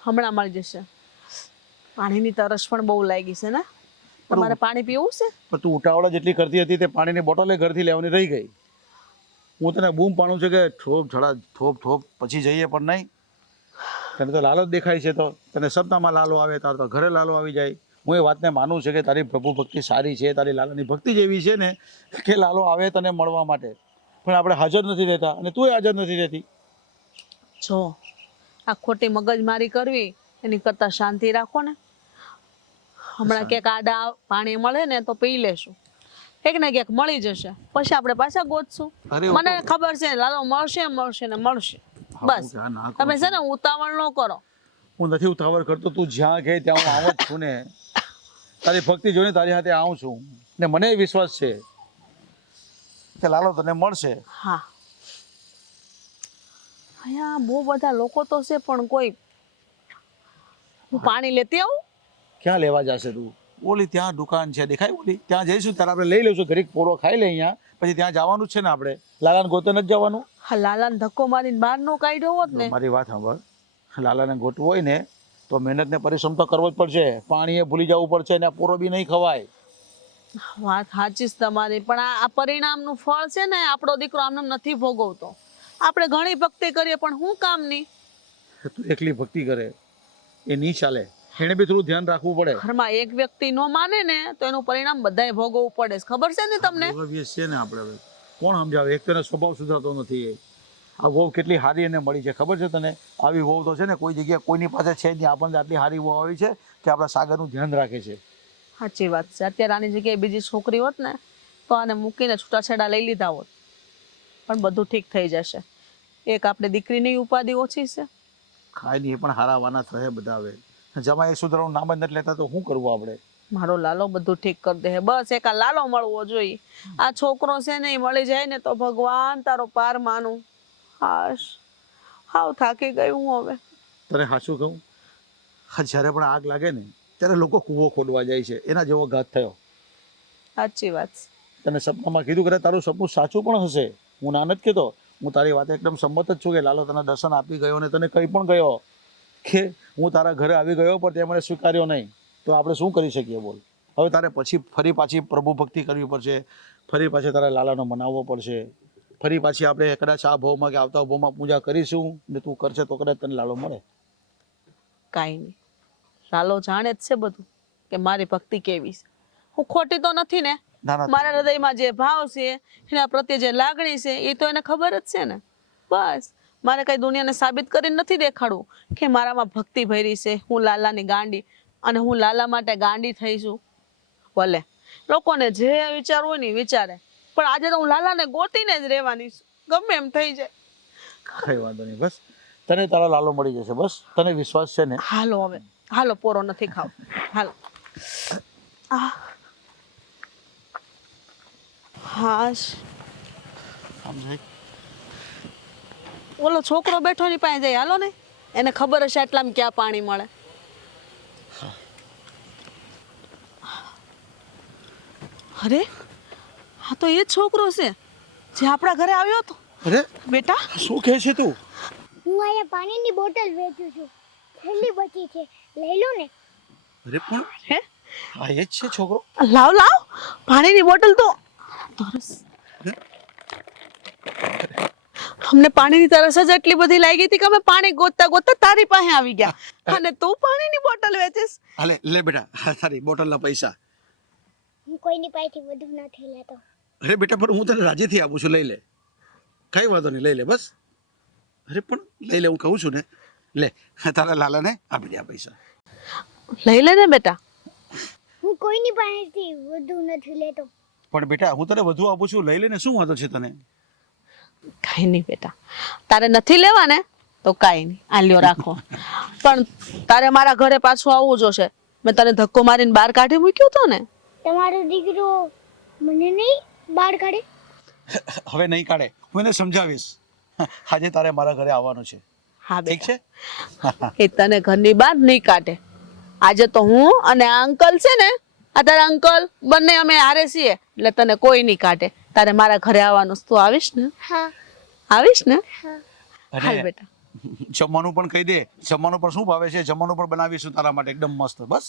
હમણાં મળી જશે. પાણીની તરસ પણ બહુ લાગી છે ને. તમારે પાણી પીવું છે? પણ તું ઉતાવળા જેટલી કરતી હતી તે પાણીની બોટલે ઘરથી લેવાની રહી ગઈ. હું તને બૂમ પાડું છું કે થોપ ઝડા થોપ થોપ પછી જઈએ, પણ નહીં. તને તો લાલો જ દેખાય છે, તો તને સપનામાં લાલો આવે, તાર તો ઘરે લાલો આવી જાય. હું એ વાતને માનું છું કે તારી પ્રભુ ભક્તિ સારી છે, તારી લાલાની ભક્તિ જેવી છે ને કે લાલો આવે તને મળવા માટે, પણ આપણે હાજર નથી રહેતા અને તું હાજર નથી રહેતી. જો આ ખોટી મગજમારી કરવી એની કરતા શાંતિ રાખો ને. હમણાં ક્યાંક આડા પાણી મળે ને તો પી લેશું, ક્યાંક ને ક્યાંક મળી જશે, પછી આપણે પાછા ગોતશું. અરે મને ખબર છે લાલો મળશે મળશે ને મળશે. બસ તમે છે ને ઉતાવળ ન કરો. હું નથી ઉતાવળ કરતો, તું જ્યાં કહે ત્યાં હું આવું જ છું ને. તારી ભક્તિ જોઈને તારી સાથે આવું છું ને મને વિશ્વાસ છે કે લાલો તને મળશે. હા, અહીંયા બહુ બધા લોકો તો છે પણ કોઈ. હું પાણી લેતી આવું. ક્યાં લેવા જશે તું? ઓલી ત્યાં દુકાન છે, દેખાય ઓલી, ત્યાં જઈશું ત્યારે આપણે લઈ લઈશું. ઘડીક પોરો ખાઈ લે અહીંયા, પછી ત્યાં જવાનું જ છે ને આપણે. લાલાને ગોતે નથી જવાનું. હા, લાલાને ધક્કો મારીને બહાર નો કાઢ્યો હોત ને. મારી વાત સાંભળ, લાલાને ગોતવું હોય ને તો મહેનત ને પરિશ્રમ તો કરવો જ પડશે. પાણી એ ભૂલી જવું પડશે ને પોરો બી નહીં ખવાય. વાત સાચી છે તમારી, પણ આ પરિણામનું ફળ છે ને આપણો દીકરો આમને નથી ભોગવતો. આપણે ઘણી ભક્તિ કરીએ પણ શું કામની. તું એકલી ભક્તિ કરે એ નહીં ચાલે, એને બી થોડું ધ્યાન રાખવું પડે. ઘરમાં એક વ્યક્તિ નો માને ને તો એનું પરિણામ બધાએ ભોગવવું પડે છે. ખબર છે ને તમને? ભોગવીએ છે ને આપણે. હવે કોણ સમજાવે? એક તો એનો સ્વભાવ સુધારતો નથી. આ વહુ કેટલી સારી એને મળી છે ખબર છે તને? આવી વહુ તો છે ને કોઈ જગ્યાએ કોઈની પાસે છે જ નહીં. આપણને આટલી સારી વહુ આવી છે કે આપણા સાગરનું ધ્યાન રાખે છે. સાચી વાત છે. અત્યારે આની જગ્યાએ બીજી છોકરી હોત ને તો આને મૂકીને છૂટાછેડા લઈ લીધા હોત, પણ બધું ઠીક થઈ જશે. એક આપણે દીકરીની ઉપાધિ ઓછી છે. ખાય નહીં પણ હારા વાના થશે બધા. હવે જમાઈ સુધારવાનું નામ જ નથી લેતા તો શું કરવું આપણે? મારો લાલો બધું ઠીક કરી દે. બસ એક આ લાલો મળવો જોઈએ. આ છોકરો છે ને એ મળી જાય ને તો ભગવાન તારો પાર માનું. હાશ, હાવ થાકી ગઈ હું હવે. તને સાચું કહું, જ્યારે પણ આગ લાગે ને ત્યારે લોકો કૂવો ખોદવા જાય છે, એના જેવો ઘાત થયો. સાચી વાત છે. તને સપનામાં કીધું કે તારું સપનું સાચું પણ હશે. હું ના નથી કહેતો, હું તારી વાત એકદમ સંમત જ છું કે લાલો તને દર્શન આપી ગયો ને તને કહી પણ ગયો કે હું તારા ઘરે આવી ગયો પણ તે મને સ્વીકાર્યો નહીં, તો આપણે શું કરી શકીએ બોલ. હવે તારે પછી ફરી પાછી પ્રભુ ભક્તિ કરવી પડશે, ફરી પાછી તારે લાલાનો મનાવવો પડશે, ફરી પાછી આપણે કદાચ આ ભાવમાં કે આવતા ભાવમાં પૂજા કરીશું ને તું કરશે તો કદાચ તને લાલો મળે. કાંઈ નહીં, લાલો જાણે જ છે બધું કે મારી ભક્તિ કેવી છે. હું ખોટી તો નથી ને? ના ના મારા હૃદયમાં જે ભાવ છે, એના પ્રત્યે જે લાગણી છે, એ તો એને ખબર જ છે ને. બસ મારે કઈ દુનિયાને સાબિત કરીને નથી દેખાડવું કે મારામાં ભક્તિ ભરી છે, હું લાલાની ગાંડી અને હું લાલા માટે ગાંડી થઈશું. ભલે લોકોને જે વિચારવું હોય ને એ વિચારે, પણ આજે તો હું લાલાને ગોતીને જ રહેવાની છું, ગમે એમ થઈ જાય. કઈ વાંધો નહીં, બસ તને તારો લાલો મળી જશે, બસ તને વિશ્વાસ છે ને? હાલો હવે, હાલો, પોરો નથી ખાવ, હાલો. હાશ, ઓલો છોકરો બેઠો ની પાસે જાય, હાલો ને, એને ખબર હશે એટલામાં ક્યાં પાણી મળે. અરે હા તો એ જ છોકરો છે જે આપણા ઘરે આવ્યો હતો. અરે બેટા શું કહે છે તું? હું અહીંયા પાણીની બોટલ વેચું છું, છેલ્લી બચી છે, લઈ લો ને. અરે પણ હે, આ એ જ છે છોકરો? લાવ લાવ પાણીની બોટલ તો તરસ. અમને પાણીની તરસ જ એટલી બધી લાગી હતી કે અમે પાણી ગોતતા ગોતતા તારી પાસે આવી ગયા અને તું પાણીની બોટલ વેચીસ. હાલે લે બેટા, આ તારી બોટલના પૈસા. હું કોઈની પાસેથી વધુ નથી લેતો. અરે બેટા પણ હું તને રાજીથી આપું છું, લઈ લે, કઈ વાંધો નહીં, લઈ લે બસ. અરે પણ લઈ લે, હું કહું છું ને, લે તારા લાલાને આપી દે આ પૈસા. લઈ લે ને બેટા. હું કોઈની પાસેથી વધુ નથી લેતો. પણ બેટા હું તને વધુ આપું છું, લઈ લે ને, શું વાંધો છે તને? કાંઈ નહીં બેટા, તારે નથી લેવા ને તો કાંઈ નહીં, આ લ્યો રાખો. પણ તારે મારા ઘરે પાછું આવવું જોશે. મેં તને ધક્કો મારીને બહાર કાઢી મૂક્યો હતો ને. તમારો દીકરો મને નહીં બહાર કાઢે? હવે નહીં કાઢે, હું એને સમજાવીશ. આજે તારે મારા ઘરે આવવાનું છે, હા ઠીક છે? એ તને ઘરની બહાર નહીં કાઢે. આજે તો હું અને આ અંકલ છે ને, આ તારા અંકલ બંને અમે હારે છીએ, એટલે તને કોઈ નહીં કાઢે. તારે મારા ઘરે આવવાનું, તું આવીશ ને? હા. આવીશ ને? હા. હાલ અને બેટા. જમવાનું પણ કહી દે, જમવાનું પણ શું ભાવે છે, જમવાનું પણ બનાવીશું તારા માટે એકદમ મસ્ત. બસ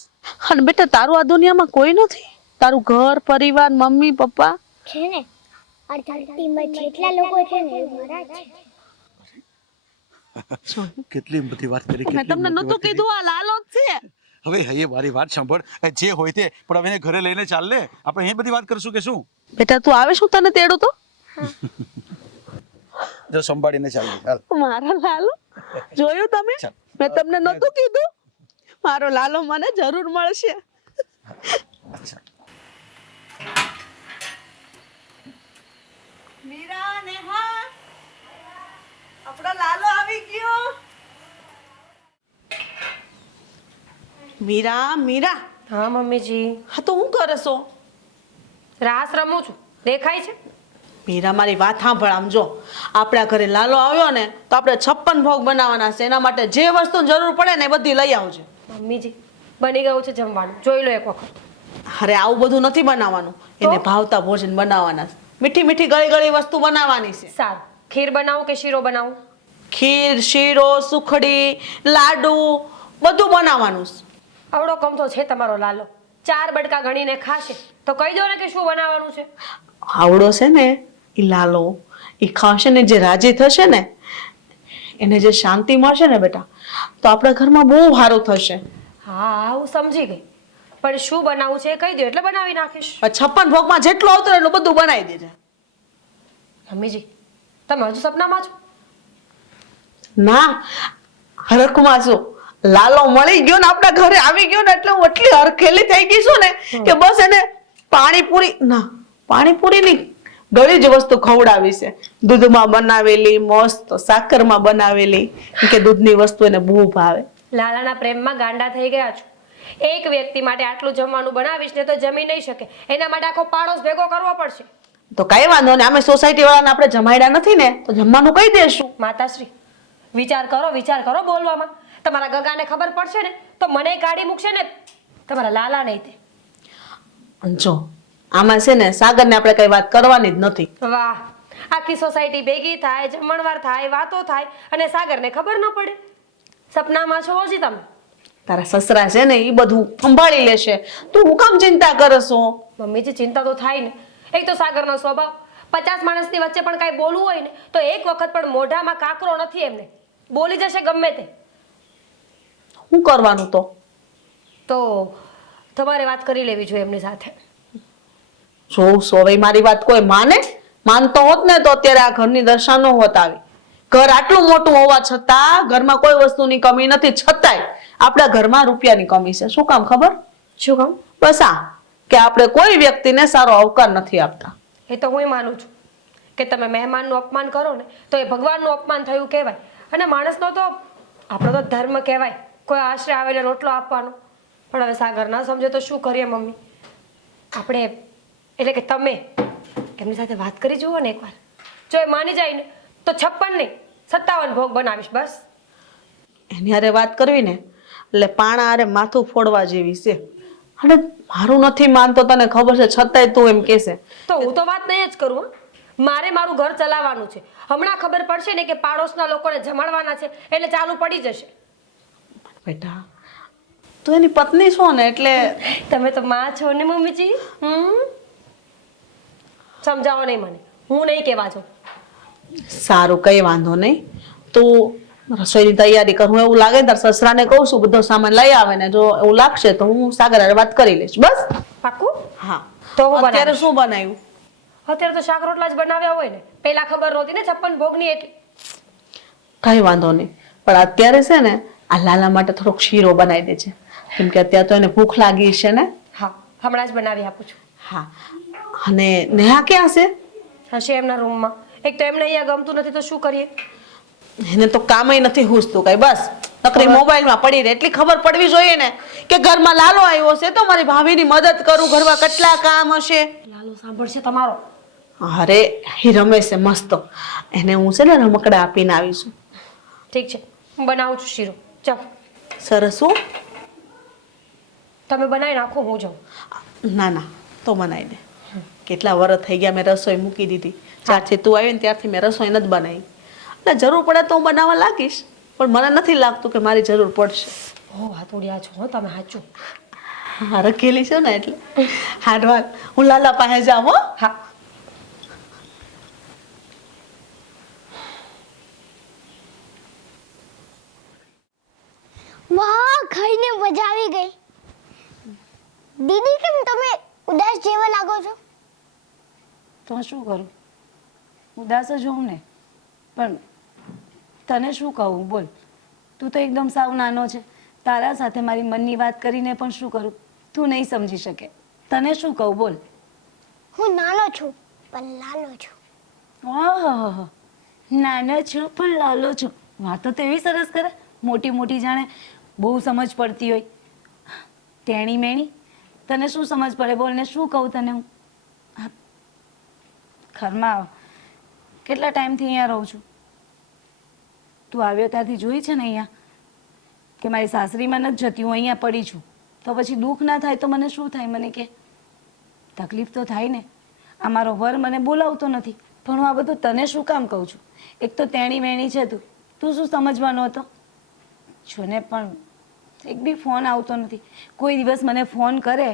અને બેટા તારું આ દુનિયામાં કોઈ નથી? તારું ઘર પરિવાર મમ્મી પપ્પા છે ને, આ ધરતીમાં જેટલા લોકો છે ને એ મારા જ છે. કેટલી બધી વાત કરી, મેં તમને નહોતું કીધું આ લાલો જ છે. હવે હૈયે મારી વાત સાંભળ, જે હોય તે, પણ હવે એને ઘરે લઈને ચાલ ને, આપણે એ બધી વાત કરશું કે શું? બેટા તું આવે શું, તને તેડું તો? જો સંભાળીને ચાલજે, હાલ. મારા લાલો જોયું તમે? ચાલ. મેં તમને નહોતું કીધું મારો લાલો મને જરૂર મળશે. અચ્છા. મીરા ને હા આપણો લાલો આવી ગયો. મીરા મીરા, હા મમ્મીજી, હા તો હું કરે છો? રાસ રમું છું, દેખાય છે? મીરા મારી વાત સાંભળ. આમ જો, આપણા ઘરે લાલો આવ્યો ને તો આપણે 56 ભોગ બનાવવાના છે. એના માટે જે વસ્તુની જરૂર પડે ને એ બધી લઈ આવજો. મમ્મીજી બની ગયું છે જમવાનું, જોઈ લો એક વખત. અરે આવું બધું નથી બનાવવાનું, એને ભાવતા ભોજન બનાવવાના છે. મીઠી મીઠી ગળી ગળી વસ્તુ બનાવવાની છે. સારું, ખીર બનાવું કે શીરો બનાવું? ખીર, શીરો, સુખડી, લાડુ બધું બનાવવાનું છે. આવડો કમતો છે તમારો લાલો, 4 બડકા ગણીને ખાશે તો કહી દો ને કે શું બનાવવાનું છે. આવડો છે ને એ લાલો, એ ખાશે ને જે રાજી થશે ને, એને જે શાંતિ મળશે ને બેટા, તો આપણા ઘરમાં બહુ સારું થશે. હા હું સમજી ગઈ, પણ શું બનાવવું છે એ કહી દો એટલે બનાવી નાખીશ. 56 ભોગમાં જેટલું આવતું હોય એટલું બધું બનાવી દેજે. મમ્મીજી તમે હજુ સપનામાં છો? ના, હરખમાં છું. લાલો મળી ગયો ને આપણા ઘરે આવી ગયો ને એટલે હું એટલી હરખેલી થઈ ગઈ છું ને કે બસ એને પાણીપુરી ના, પાણીપુરી ની ગળી જ વસ્તુ ખવડાવી છે. દૂધમાં બનાવેલી મસ્ત, સાકરમાં બનાવેલી, કે દૂધની વસ્તુ એને બહુ ભાવે. લાલાના પ્રેમમાં ગાંડા થઈ ગયા છો. એક વ્યક્તિ માટે આટલું જમવાનું બનાવીશ ને તો જમી નહીં શકે, એના માટે આખો પાડોશ ભેગો કરવો પડશે. તો કઈ વાંધો ને, અમે સોસાયટી વાળાને આપણે જમાડ્યા નથી ને તો જમવાનું કહી દેશું. માતાશ્રી વિચાર કરો બોલવામાં. તમારા ગગાને ખબર પડશે ને તો મને કાઢી મૂકશે ને તમારા લાલા નહીં તે. જો આમાં છે ને સાગરને આપણે કઈ વાત કરવાની જ નથી. વાહ, આખી સોસાયટી ભેગી થાય, જમણવાર થાય, વાતો થાય અને સાગરને ખબર ન પડે. સપનામાં છો હજી તમે. તારા સસરા છે ને એ બધું સંભાળી લેશે, તું હું કામ ચિંતા કરશો? મમ્મીજી ચિંતા તો થાય ને. એક તો સાગરનો સ્વભાવ, 50 માણસની વચ્ચે પણ કાંઈ બોલવું હોય ને તો એક વખત પણ મોઢામાં કાકરો નથી એમને, બોલી જશે ગમે તે. શું કરવાનું તો તમારે વાત કરી લેવી જોઈએ એમની સાથે. જોઉં હવે મારી વાત કોઈ માનતો હોત ને તો અત્યારે આ ઘરની દશા ન હોત આવી. ઘર આટલું મોટું હોવા છતાં ઘરમાં કોઈ વસ્તુની કમી નથી, છતાંય આપણા ઘરમાં રૂપિયાની કમી છે. શું કામ ખબર? શું કામ? બસ આ કે આપણે કોઈ વ્યક્તિને સારો અવકાર નથી આપતા. એ તો હું માનું છું કે તમે મહેમાનનું અપમાન કરો ને તો એ ભગવાનનું અપમાન થયું કહેવાય. અને માણસનો તો આપણો તો ધર્મ કહેવાય કોઈ આશરે આવે ને રોટલો આપવાનો. પણ હવે સાગર ના સમજે તો શું કરીએ મમ્મી? આપણે એટલે કે તમે એમની સાથે વાત કરી જુઓ ને એકવાર. જો એ માની જાય ને તો 56 નહીં 57 ભોગ બનાવીશ બસ. એની હારે વાત કરવી ને એટલે પાણા હારે માથું ફોડવા જેવી છે. અને મારું નથી માનતો તને ખબર છે, છતાંય તું એમ કહેશે. તો હું તો વાત નહીં જ કરું હો. મારે મારું ઘર ચલાવવાનું છે. હમણાં ખબર પડશે ને કે પાડોશના લોકોને જમાડવાના છે એટલે ચાલુ પડી જશે. બેટા તું એની પત્ની છો ને એટલે તમે તો માં છો ને મમ્મીજી. સમજાવો નહીં મને, હું નહીં કહેવા જાઉં. સારું કઈ વાંધો નહીં. તું રસોઈની તૈયારી કર. હું એવું લાગે ને તારા સસરાને કહું છું બધો સામાન લઈ આવે ને જો એવું લાગશે તો હું સાગર હારે વાત કરી લઈશ. બસ પાક્કું? હા. તો હું અત્યારે બનાવીશ. શું બનાવ્યું? અત્યારે તો શાક રોટલા જ બનાવ્યા હોય ને. પહેલા ખબર નહોતી ને 56 ભોગની એટલી. કઈ વાંધો નહીં, પણ અત્યારે છે ને આ લાલા માટે થોડોક શીરો બનાવી દેજે, કેમ કે અત્યારે તો એને ભૂખ લાગી છે ને. હા, હમણાં જ બનાવી આપું છું. હા. અને નેહા ક્યાં છે? હશે એમના રૂમમાં. એક તો એમને અહીંયા ગમતું નથી તો શું કરીએ? એને તો કામય નથી હુસતું કઈ, બસ નકરી મોબાઈલમાં પડી રહે. એટલી ખબર પડવી જોઈએ ને કે ઘરમાં લાલો આવ્યો છે તો મારી ભાભીની મદદ કરું, ઘરમાં કેટલા કામ હશે. લાલો સાંભળશે તમારો. અરે એ રમે છે મસ્ત, એને હું છે ને રમકડા આપીને આવીશું. ઠીક છે, હું બનાવું છું શીરો. ચાલો સરસ. હું તમે બનાવી નાખો, હું જાઉં. ના ના તો બનાવી દે. કેટલા વર્ષ થઈ ગયા મેં રસોઈ મૂકી દીધી. જ્યારથી તું આવી ને ત્યારથી મેં રસોઈ નથી બનાવી. એટલે જરૂર પડે તો હું બનાવવા લાગીશ, પણ મને નથી લાગતું કે મારી જરૂર પડશે. બહુ હાથોડિયા છો હો તમે, સાચું. હા રખેલી છે ને એટલે. હાડવાલ હું લાલા પાસે જાઉં હો. હા. વાહ ખાઈને મજા આવી ગઈ. દીદી કેમ તમે ઉદાસ જેવા લાગો છો? તો શું કરું, ઉદાસ જ હોઉં ને. પણ તને શું કહું બોલ. તું તો એકદમ સાવ નાનો છે. તારા સાથે મારી મનની વાત કરીને પણ શું કરું, તું નહીં સમજી શકે. તને શું કહું બોલ. હું નાનો છું પણ લાલો છું. ઓહો, નાનો છું પણ લાલો છું. વાતો તો એવી સરસ કરે, મોટી મોટી જાણે બહુ સમજ પડતી હોય. તેણી મેણી તને શું સમજ પડે બોલ ને. શું કહું તને હું? ઘરમાં કેટલા ટાઈમથી અહીંયા રહું છું. તું આવ્યો ત્યારથી જોઈ છે ને અહીંયા કે મારી સાસરીમાં નથી જતી, હું અહીંયા પડી છું. તો પછી દુઃખ ના થાય તો મને શું થાય? મને કે તકલીફ તો થાય ને. આ મારો વર મને બોલાવતો નથી, પણ હું આ બધું તને શું કામ કહું છું? એક તો તેણી મેણી છે તું શું સમજવાનો હતો? જો ને પણ એક બી ફોન આવતો નથી. કોઈ દિવસ મને ફોન કરે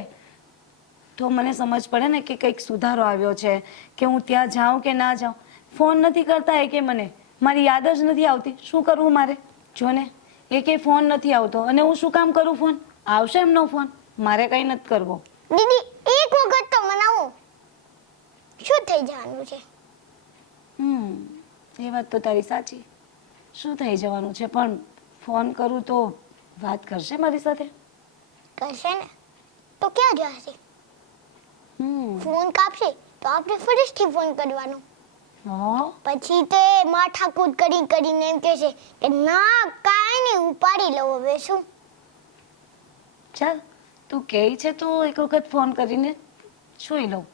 તો મને સમજ પડે ને કે કંઈક સુધારો આવ્યો છે, કે હું ત્યાં જાઉં કે ના જાઉં. ફોન નથી કરતા એ કે મને મારી યાદ જ નથી આવતી. શું કરવું મારે? જો ને એ કે ફોન નથી આવતો અને હું શું કામ કરું ફોન? આવશે એમનો ફોન, મારે કંઈ નથી કરવો. દીદી એક વખત તો મનાવો. શું થઈ જવાનું છે? એ વાત તો તારી સાચી. શું થઈ જવાનું છે? પણ ફોન કરું તો વાત કરશે મારી સાથે? કરશે ને તો ક્યાં જશે? ફોન કાપશે તો આપણે ફરીથી ફોન કરવાનો. પછી તો એ માથાકૂટ કરીને એમ કહેશે કે ના કાંઈ નહીં ઉપાડી લઉં હવે શું. ચાલ તું કહે છે તો એક વખત ફોન કરીને જોઈ લઉં.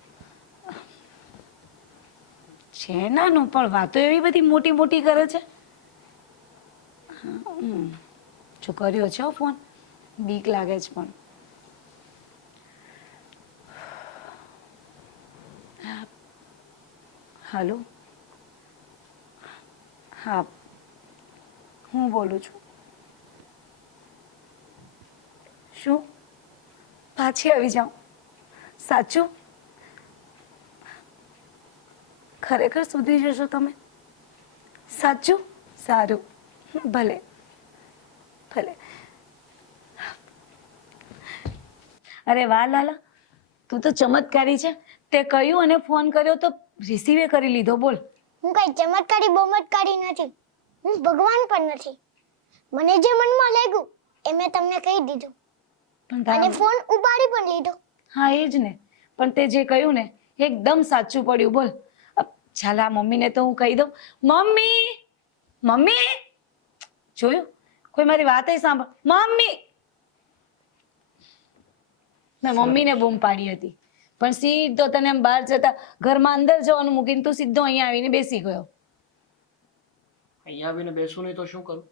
છે નાનું પણ વાતો એવી બધી મોટી મોટી કરે છે. જો કર્યો છે ફોન બીક લાગે છે પણ હાલો, હા, હું બોલું છું. શું પાછી આવી જાઉં? સાચું? ખરેખર સુધરી જશો તમે? સાચું? સારું, ભલે ભલે. અરે વાહ લાલા, તું તો ચમત્કારી છે. તે કહ્યું અને ફોન કર્યો તો રિસીવે કરી લીધો. બોલ. હું કઈ ચમત્કારી બમત્કારી નથી, હું ભગવાન પણ નથી. મને જે મનમાં લાગ્યું એ મેં તમને કહી દીધું પણ અને ફોન ઉપાડી પણ લીધો. હા એ જ ને, પણ તે જે કહ્યું ને એકદમ સાચું પડ્યું. બોલ. ચાલ આ મમ્મીને તો હું કહી દઉં. મમ્મી, મમ્મી, જોયું કોઈ મારી વાત સાંભળ. મમ્મી, મેં મમ્મીને બૂમ પાડી હતી પણ સીધો તને એમ બહાર જતા ઘરમાં અંદર જવાનું મૂકીને તું સીધો અહીંયા આવીને બેસી ગયો. અહીંયા આવીને બેસું નહીં તો શું કરું?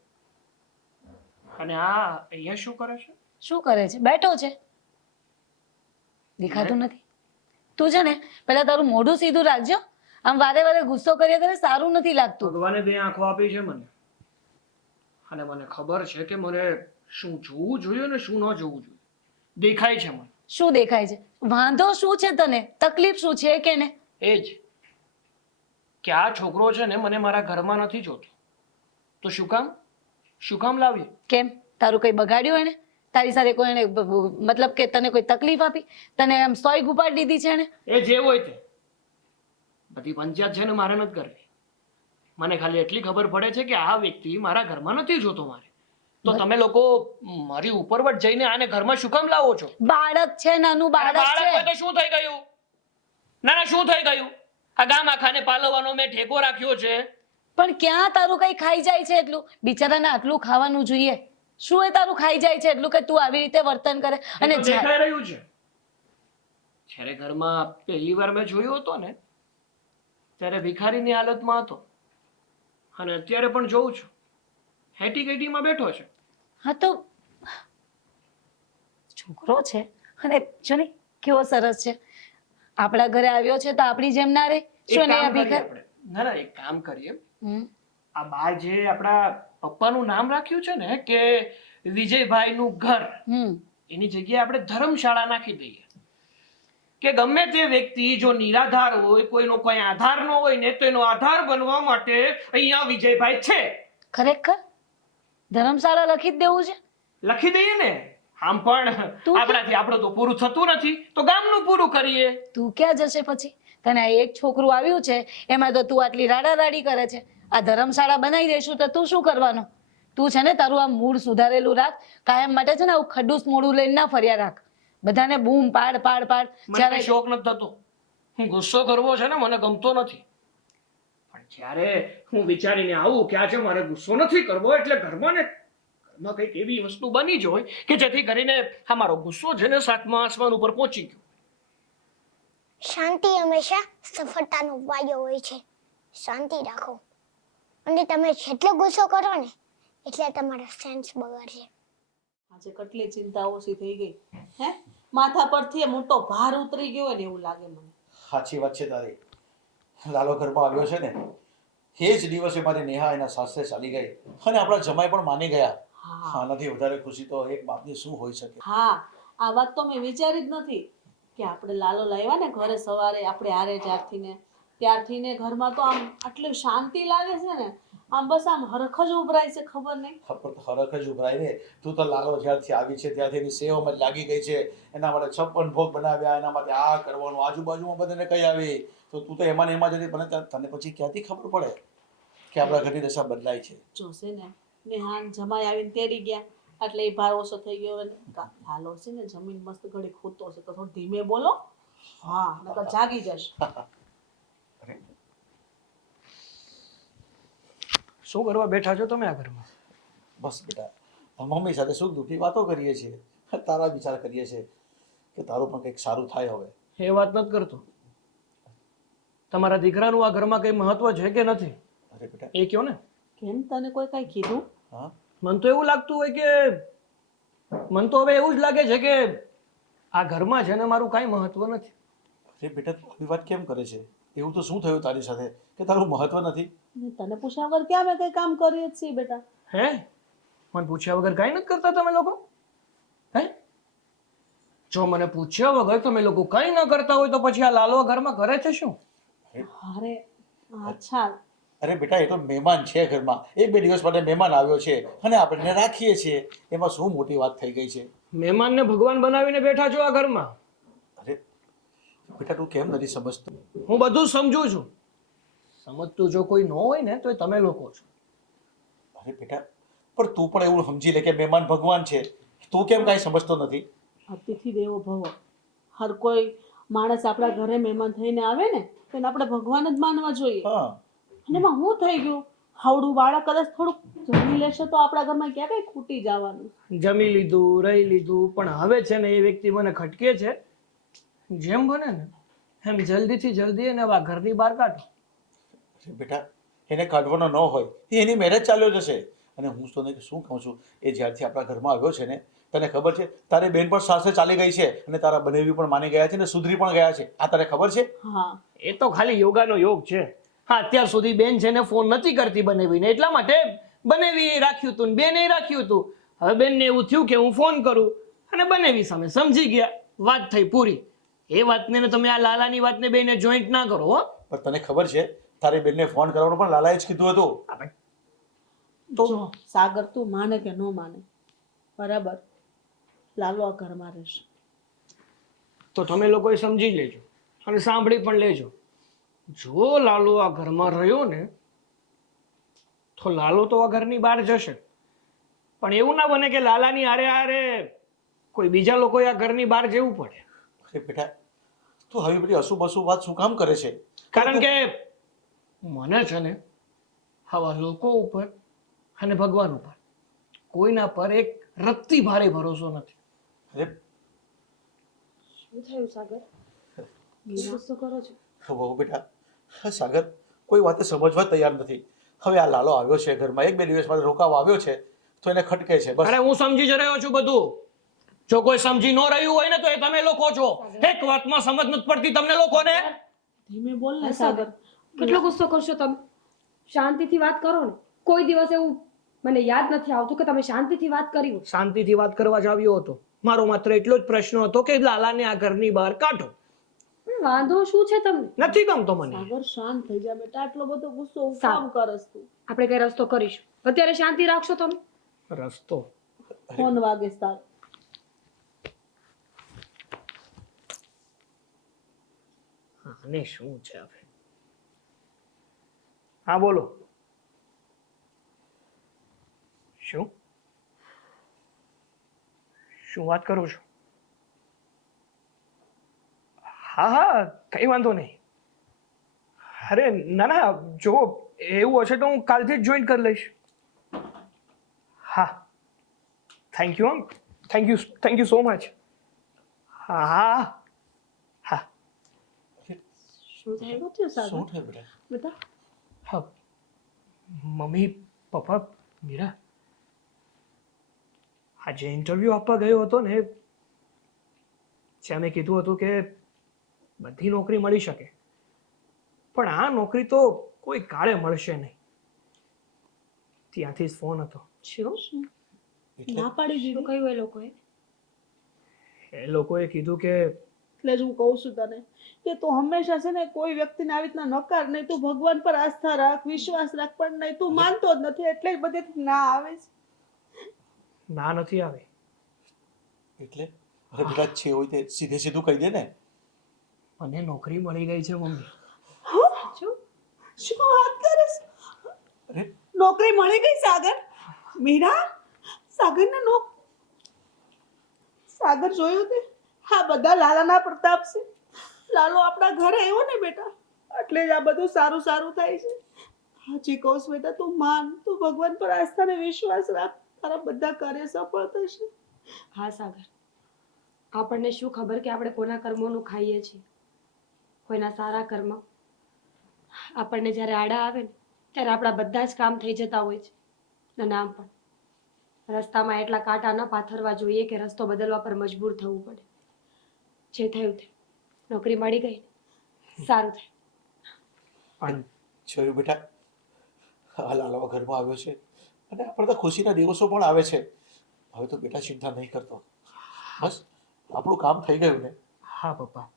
અને આ અહીંયા શું કરે છે? શું કરે છે? બેઠો છે. દેખાતું નથી? તું છે ને પેલા તારું મોઢું સીધું રાખજો. આમ વારે વારે ગુસ્સો કર્યા કરે સારું નથી લાગતું. ભગવાને બે આંખો આપી છે મને, અને મને ખબર છે કે મને શું જોવું જોઈએ ને શું ન જોવું જોઈએ. દેખાય છે મને. શું દેખાય છે? વાંધો શું છે તને? તકલીફ શું છે કે ને? એ જ કે આ છોકરો છે ને મને મારા ઘરમાં નથી જોતો, તો શું કામ લાવ્યો? કેમ તારું કઈ બગાડ્યું એને? તારી સાથે કોઈ એને મતલબ કે તને કોઈ તકલીફ આપી? તને એમ સોય ગુપાડી દીધી છે એને? એ જે હોય તે બધી પંચાયત છે ને મારે નથી કરવી. મને ખાલી એટલી ખબર પડે છે કે આ વ્યક્તિ મારા ઘરમાં નથી જોતો મારે. તો તમે લોકો મારી ઉપરવટ જઈને આને ઘરમાં શું કામ લાવો છો? બાળક છે, નાનું બાળક બાળક હોય છે. તો શું થઈ ગયું? ના શું થઈ ગયું? આ ગામ આખાને પાલવવાનો મેં ઠેકો રાખ્યો છે. પણ ક્યાં તારું કઈ ખાઈ જાય છે એટલું? બિચારાને આટલું ખાવાનું જોઈએ. શું એ તારું ખાઈ જાય છે એટલું કે તું આવી રીતે વર્તન કરે? અને દેખાઈ રહ્યું છે. જ્યારે ઘરમાં પહેલી વાર મેં જોયો હતો ને ત્યારે ભિખારીની હાલતમાં હતો, અને અત્યારે પણ જોઉં છું હેટી કેટીમાં બેઠો છે. હા તો છોકરો છે અને જો ને કેવો સરસ છે. આપણા ઘરે આવ્યો છે તો આપણી જેમ ના રહે? શું ને આ ભિખારી? ના એક કામ કરીએ, આ બા જે આપણા પપ્પાનું નામ રાખ્યું છે ને કે વિજયભાઈ નું ઘર, એની જગ્યાએ આપણે ધર્મશાળા નાખી દઈએ કે ગમે તે વ્યક્તિ જો નિરાધાર હોય, કોઈનો કોઈ આધાર ન હોય ને તો એનો આધાર બનવા માટે અહીંયા વિજયભાઈ છે. ખરેખર ધર્મશાળા લખી જ દેવું છે? લખી દઈએ ને. આમ પણ આપણાથી આપણું તો પૂરું થતું નથી તો ગામનું પૂરું કરીએ. તું ક્યાં જશે પછી? તને આ એક છોકરું આવ્યું છે એમાં તો તું આટલી રાડારાડી કરે છે. આ ધર્મશાળા બનાવી દઈશું તો તું શું કરવાનું? તું છે ને તારું આ મૂળ સુધારેલું રાખ. કાયમ માટે છે ને આવું ખડૂસ મોડું લઈને ના ફર્યા રાખ. બધાને બૂમ પાડ પાડ પાડ. મને શોખ નથી થતો. હું ગુસ્સો કરવો છે ને મને ગમતો નથી. પણ જ્યારે હું વિચારીને આવું કે આજે મારે ગુસ્સો નથી કરવો એટલે ઘરમાં કંઈક એવી વસ્તુ બની જ હોય કે જેથી કરીને આ મારો ગુસ્સો છે ને સાતમા આસમાન ઉપર પહોંચી ગયો. શાંતિ હંમેશા સફળતાનો પાયો હોય છે. શાંતિ રાખો, અને તમે જેટલો ગુસ્સો કરો ને એટલે તમારા સેન્સ બગડશે. આજે કેટલી ચિંતા ઓછી થઈ ગઈ હે? માથા પરથી મોટો ભાર ઉતરી ગયો હોય ને એવું લાગે મને. સાચી વાત છે તારી. લાલો ઘરમાં આવ્યો છે ને એ જ દિવસે મારી નેહા એના સાસરે ચાલી ગઈ અને આપણા જમાઈ પણ માની ગયા. આનાથી વધારે ખુશી તો એક બાપની શું હોઈ શકે? હા, આ વાત તો મેં વિચારી જ નથી કે આપણે લાલો લાવ્યા ને ઘરે સવારે આપણે હારે ત્યારથી ને ઘરમાં તો આમ આટલી શાંતિ લાગે છે ને, આમ બસ આમ હરખ જ ઉભરાય છે. ખબર નહીં હરખ જ ઉભરાય રે. તું તો લાલો જ્યારથી આવી છે ત્યારથી એની સેવામાં લાગી ગઈ છે. એના માટે 56 ભોગ બનાવ્યા, એના માટે આ કરવાનું, આજુબાજુમાં બધાને કઈ આવી તો તું તો એમાં ને એમાં જતી. પણ તને પછી ક્યાંથી ખબર પડે કે આપણા ઘરની દશા બદલાય છે? જોશે ને નેહાન જમાઈ આવીને તેડી ગયા એટલે એ ભાર ઓછો થઈ ગયો. અને લાલો છે ને જમીન મસ્ત ઘડી ખૂતો છે તો થોડું ધીમે બોલો. હા, નકર જાગી જશે. શું કરવા બેઠા છો તમે આ ઘરમાં? બસ બેટા, મમ્મી સાથે સુખ દુઃખની વાતો કરીએ છીએ, તારા વિચાર કરીએ છીએ કે તારું પણ કંઈક સારું થાય. હવે એ વાત નથી કરતો. તમારા દીકરાનું આ ઘરમાં કઈ મહત્વ છે કે નથી? અરે બેટા એ કયો ને. કેમ તને કોઈ કઈ કીધું? હા, મને તો એવું લાગતું હોય કે મને તો હવે એવું જ લાગે છે કે આ ઘરમાં છે ને મારું કાંઈ મહત્વ નથી. અરે બેટા તું આવી વાત કેમ કરે છે? એવું તો શું થયું તારી સાથે કે તારું મહત્વ નથી? તને પૂછ્યા વગર ક્યાં મેં કઈ કામ કરીએ જ છીએ બેટા? હે મને પૂછ્યા વગર કાંઈ નથી કરતા તમે લોકો? હે જો મને પૂછ્યા વગર તમે લોકો કંઈ ન કરતા હોય તો પછી આ લાલો આ ઘરમાં કરે છે શું? અરે અચ્છા, અરે બેટા એ તો મહેમાન છે ઘરમાં, એક બે દિવસ માટે મહેમાન આવ્યો છે અને આપણે એને રાખીએ છીએ, એમાં શું મોટી વાત થઈ ગઈ છે? મહેમાનને ભગવાન બનાવીને બેઠા છો આ ઘરમાં. અરે બેટા તું કેમ નથી સમજતો? હું બધું સમજુ છું. સમજતું જો કોઈ ન હોય ને તો એ તમે લોકો છો. અરે બેટા પણ તું પણ એવું સમજી લે કે મહેમાન ભગવાન છે, તું કેમ કાંઈ સમજતો નથી? અતિથિ દેવો ભવ. હર કોઈ માણસ આપણા ઘરે મહેમાન થઈને આવે ને તો એને આપણે ભગવાન જ માનવા જોઈએ. હા અને એમાં શું થઈ ગયું? હાવડું બાળક કદાચ થોડુંક જમી લેશે તો આપણા ઘરમાં ક્યાં કઈ ખૂટી જવાનું. જમી લીધું રહી લીધું પણ હવે છે ને એ વ્યક્તિ મને ખટકે છે. જેમ બને ને એમ જલ્દીથી જલ્દી એને આ ઘરની બહાર કાઢો. અરે બેટા એને કાઢવાનો ન હોય, એ એની મેરેજ ચાલ્યો જશે. અને હું તને શું કહું છું, એ જ્યારથી આપણા ઘરમાં આવ્યો છે ને, તને ખબર છે તારી બેન પણ સાસરે ચાલી ગઈ છે અને તારા બનેવી પણ માની ગયા છે ને સુધરી પણ ગયા છે. આ તને ખબર છે? હા, એ તો ખાલી યોગાનો યોગ છે. હા અત્યાર સુધી બેન છે ને ફોન નથી કરતી બનેવીને, એટલા માટે બનેવી રાખ્યું હતું ને બેને રાખ્યું હતું. હવે બેનને એવું થયું કે હું ફોન કરું અને બનેવી સામે સમજી ગયા, વાત થઈ પૂરી. એ વાતને તમે આ લાલાની વાતને બેને જોઈન્ટ ના કરો હો. પણ તને ખબર છે તારી બેનને ફોન કરવાનું પણ લાલાએ જ કીધું હતું. જો સાગર તું માને કે ન માને, બરાબર લાલો આ ઘરમાં રહેશે. તો તમે લોકોએ સમજી લેજો અને સાંભળી પણ લેજો. જો લાલો આ ઘરમાં રહ્યો ને તો લાલો તો આ ઘરની બહાર જશે, પણ એવું ના બને કે લાલાની આરે આરે કોઈ બીજા લોકોએ આ ઘરની બહાર જવું પડે. અરે બેટા તું આવી બધી અશુભ અશુભ વાત શું કામ કરે છે? કારણ કે મને છે ને આવા લોકો ઉપર અને ભગવાન ઉપર કોઈના પર એક રત્તી ભારે ભરોસો નથી. અરે શું થયું સાગર? ગુસ્સો કરો છો? બહુ બેટા હા સાગર કોઈ વાતે સમજવા તૈયાર નથી. હવે આ લાલો આવ્યો છે ઘરમાં, એક બે દિવસ માટે રોકાવા આવ્યો છે તો એને ખટકે છે બસ. અરે હું સમજી જ રહ્યો છું બધું. જો કોઈ સમજી ન રહ્યું હોય ને તો એ તમે લોકો છો. એક વાતમાં સમજ નથી પડતી તમને લોકોને. ધીમે બોલ ને સાગર. કેટલો ગુસ્સો કરશો તમે? શાંતિથી વાત કરો ને. કોઈ દિવસ એવું મને યાદ નથી આવતું કે તમે શાંતિથી વાત કરી હોય. શાંતિથી વાત કરવા જ આવ્યો હતો. મારો માત્ર એટલો જ પ્રશ્ન હતો કે લાલાને આ ઘરની બહાર કાઢો. પણ વાંધો શું છે તમને? નથી ગમતો મને. સાગર શાંત થઈ જા બેટા, આટલો બધો ગુસ્સો હું કામ કરસ તું? આપણે કઈ રસ્તો કરીશું. અત્યારે શાંતિ રાખશો તમે? રસ્તો ફોન વાગે તાર. આને શું છે હવે? હા બોલો. શું શું વાત કરું છું? હા હા કઈ વાંધો નહીં. અરે ના ના જો એવું હશે તો હું કાલથી જ જોઈન કરી લઈશ. હા thank you. Thank you so much. હા હા હા. શું થયું છે સાગર? શું થયું બેટા? બેટા હા મમ્મી પપ્પા મીરા આજે ઇન્ટરવ્યૂ આપવા ગયો હતો ને જ્યાં મેં કીધું હતું કે બધી નોકરી મળી શકે પણ આ નોકરી તો કોઈ કાળે મળશે નહીં. ત્યાંથી જ ફોન હતો. શું એટલે ના પાડી શું દીધી? કહ્યું એ લોકોએ? એ લોકોએ કીધું કે એટલે જ હું કહું છું તને કે તું હંમેશા છે ને કોઈ વ્યક્તિને આવી રીતના નકાર નહીં. તું ભગવાન પર આસ્થા રાખ, વિશ્વાસ રાખ, પણ નહીં તું માનતો જ નથી એટલે જ બધેથી ના આવે છે. ના નથી આવી. એટલે અરે બેટા છે હોય તે સીધે સીધું કહી દે ને. મને નોકરી મળી ગઈ છે મમ્મી. શું? શું વાત કરે છે? અરે નોકરી મળી ગઈ સાગર? મીરા સાગરને સાગર જોયું તે? હા બધા લાલાના પ્રતાપ છે. લાલો આપણા ઘરે આવ્યો ને બેટા એટલે જ આ બધું સારું સારું થાય છે. હાજી કહું છું બેટા, તું માન, તું ભગવાન પર આસ્થા ને વિશ્વાસ રાખ, તારા બધા કાર્ય સફળ થશે. હા સાગર, આપણને શું ખબર કે આપણે કોના કર્મોનું ખાઈએ છીએ. કોઈના સારા કર્મ આપણને જ્યારે આડા આવે ને ત્યારે આપણા બધા જ કામ થઈ જતા હોય છે. અને આમ પણ રસ્તામાં એટલા કાંટા ન પાથરવા જોઈએ કે રસ્તો બદલવા પર મજબૂર થવું પડે. જે થયું તે નોકરી મળી ગઈ, સારું થયું. પણ જોયું બેટા, આ લાલાવા ઘરમાં આવ્યો છે અને આપણે તો ખુશીના દિવસો પણ આવે છે. હવે તો બેટા ચિંતા નહીં કરતો. બસ આપણું કામ થઈ ગયું ને. હા પપ્પા,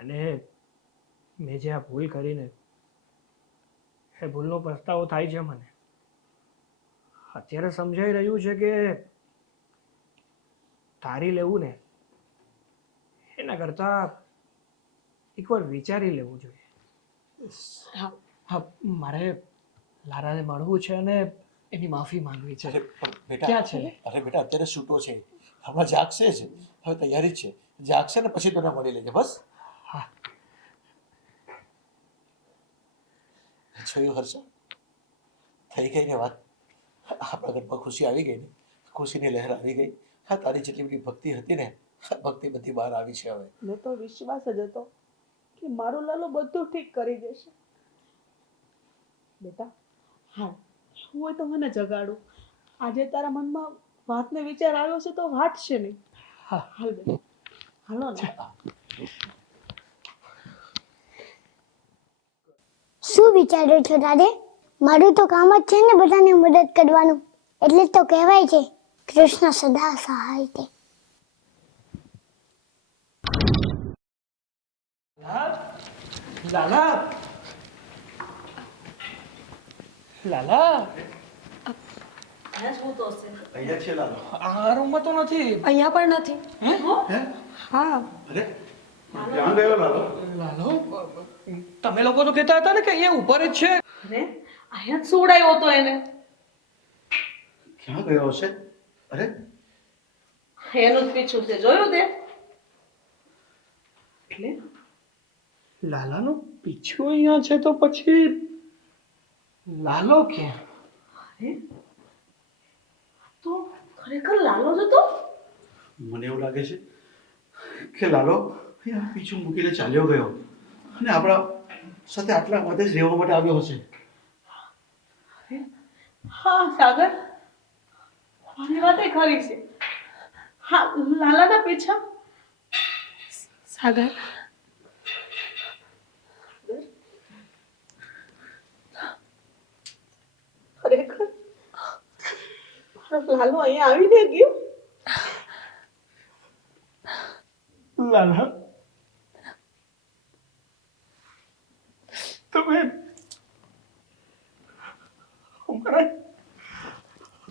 અને મેં જે આ ભૂલ કરીને એ ભૂલનો પસ્તાવો થાય છે મને. અત્યારે સમજાઈ રહ્યું છે કે તારી લેવું ને એના કરતાં એકવાર વિચારી લેવું જોઈએ. હા, હા, મારે લારાને મળવું છે અને એની માફી માંગવી છે. અરે પણ બેટા, ક્યાં છે? અરે બેટા અત્યારે છૂટો છે, હમણાં જાગશે જ. હવે તૈયારી જ છે, જાગશે ને પછી તને મળી લેજે. બસ હા. જોયું હર્ષ, થઈ ગઈ ને વાત. આપણા ઘરમાં ખુશી આવી ગઈ ને, ખુશીની લહેર આવી ગઈ. હા, તારી જેટલી બધી ભક્તિ હતી ને, ભક્તિ બધી બહાર આવી છે હવે. મને તો વિશ્વાસ જ હતો કે મારો લાલો બધું ઠીક કરી દેશે. બેટા, હા, શું હોય તો મને જગાડું. આજે તારા મનમાં વાતને વિચાર આવ્યો છે તો વાટશે નહીં. હા. હાલ બેટા, હાલો ને. શું વિચાર્યો છો દાદે? મારું તો કામ જ છે ને બધાને મદદ કરવાનું. એટલે જ તો કહેવાય છે કૃષ્ણ સદા સહાય તે. લાલા, લાલા, અહીંયા જ હું તો હશે. અહીંયા છે લાલો. આ રૂમમાં તો નથી. અહીંયા પણ નથી. હે? હા, અરે ક્યાં ગયો લાલો? લાલો, તમે લોકો તો કહેતા હતા ને કે અહીંયા ઉપર જ છે. અરે અહીંયા જ સોડાયો હતો એને. ક્યાં ગયો હશે? અરે એનું જ પીછું છે, જોયું તે? એટલે લાલાનો પીછો અહીંયા છે તો પછી લાલો ક્યાં? અરે તો ખરેખર લાલો જ હતો. મને એવું લાગે છે કે લાલો અહીંયા પીછું મૂકીને ચાલ્યો ગયો અને આપણા સાથે આટલા માટે જ રહેવા માટે આવ્યો હશે. હા સાગર, મારી વાત એ ખરી છે. હા, લાલાના પીછા. સાગર, ખરેખર મારો લાલો અહીંયા આવીને ગયો. લાલા, તમે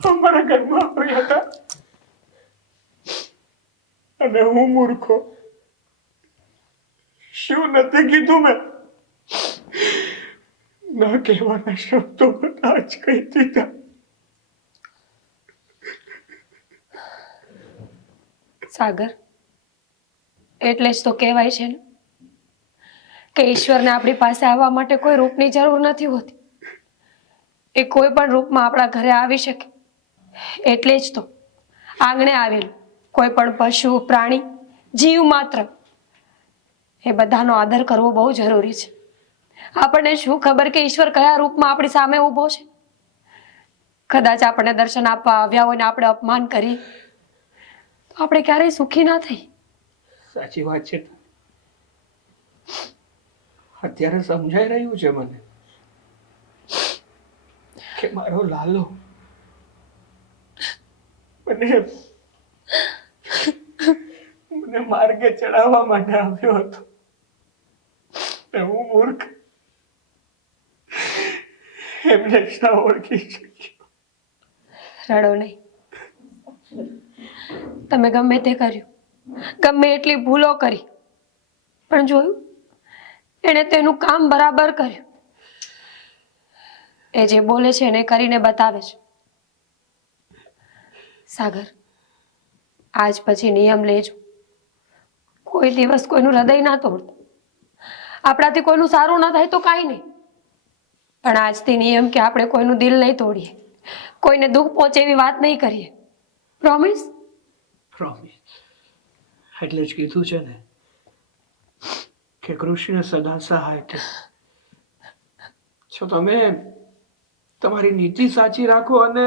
અમારા ઘરમાં આવ્યા હતા અને હું મૂર્ખો શું નથી કીધું મેં? ના કહેવાના શબ્દો બધા જ કહી દીધા. સાગર, એટલે જ તો કહેવાય છે ને કે ઈશ્વરને આપણી પાસે આવવા માટે કોઈ રૂપની જરૂર નથી હોતી. એ કોઈ પણ રૂપમાં આપણા ઘરે આવી શકે. એટલે જ તો આંગણે આવેલું કોઈ પણ પશુ, પ્રાણી, જીવ માત્ર એ બધાનો આદર કરવો બહુ જરૂરી છે. આપણને શું ખબર કે ઈશ્વર કયા રૂપમાં આપણી સામે ઊભો છે? કદાચ આપણને દર્શન આપવા આવ્યા હોય ને આપણે અપમાન કરી તો આપણે ક્યારેય સુખી ના થઈ. સાચી વાત છે. અત્યારે સમજાઈ રહ્યું છે મને કે મારો લાલો મને માર્ગે ચડાવવા માટે આવ્યો હતો. હું મૂર્ખ એમને જ ના ઓળખી શક્યો. રડો નહીં. તમે ગમે તે કર્યું, ગમે એટલી ભૂલો કરી, પણ જોયું એણે તેનું કામ બરાબર કર્યું. એ જે બોલે છે એને કરીને બતાવે છે. સાગર, આજ પછી નિયમ લેજો. કોઈ દિવસ કોઈનું હૃદય ના તોડતા. આપણાથી કોઈનું સારું ના થાય તો કાંઈ નહીં, પણ આજથી નિયમ કે આપણે કોઈનું દિલ નહીં તોડીએ, કોઈને દુઃખ પહોંચે એવી વાત નહીં કરીએ. પ્રોમિસ? પ્રોમિસ. એટલે જ કીધું છે ને કે કૃષ્ણ સદા સહાય છે. જો તમે તમારી નીતિ સાચી રાખો અને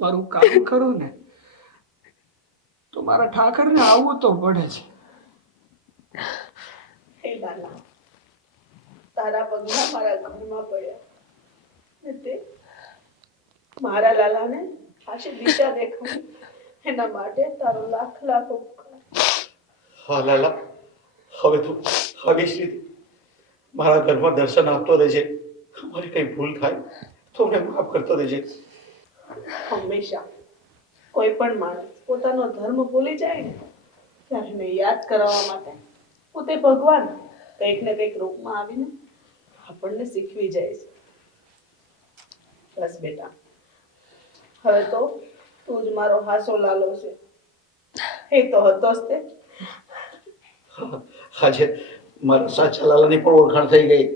મારું કામ કરું ને તો મારા ઠાકરને આવવું તો પડે છે. હે લાલા, તારા પગલા મારા ઘરમાં પડ્યા ને તે મારા લાલાને સાચી દિશા દેખાડી, એના માટે તારો લાખ લાખ ઉપકાર. હા લાલા, હવે તું આવીશ રીતે મારા ઘરમાં દર્શન આપતો રહેજે. મારી કઈ ભૂલ થાય તો મને માફ કરતો રહેજે. હંમેશા કોઈ પણ માણસ પોતાનો ધર્મ ભૂલી જાય ને ત્યારે એને યાદ કરાવવા માટે પોતે ભગવાન કંઈક ને કંઈક રૂપમાં આવીને આપણને શીખવી જાય છે. બસ બેટા, હવે તો તું જ મારો હાસો લાલો છે. એ તો હતો જ તે. આજે મારા સાચા લાલાની પણ ઓળખાણ થઈ ગઈ.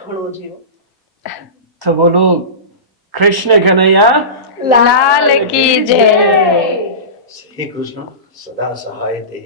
ઘણો જીવો. તો બોલો કૃષ્ણ કનૈયા લાલ કી જય. શ્રી કૃષ્ણ સદા સહાય તે.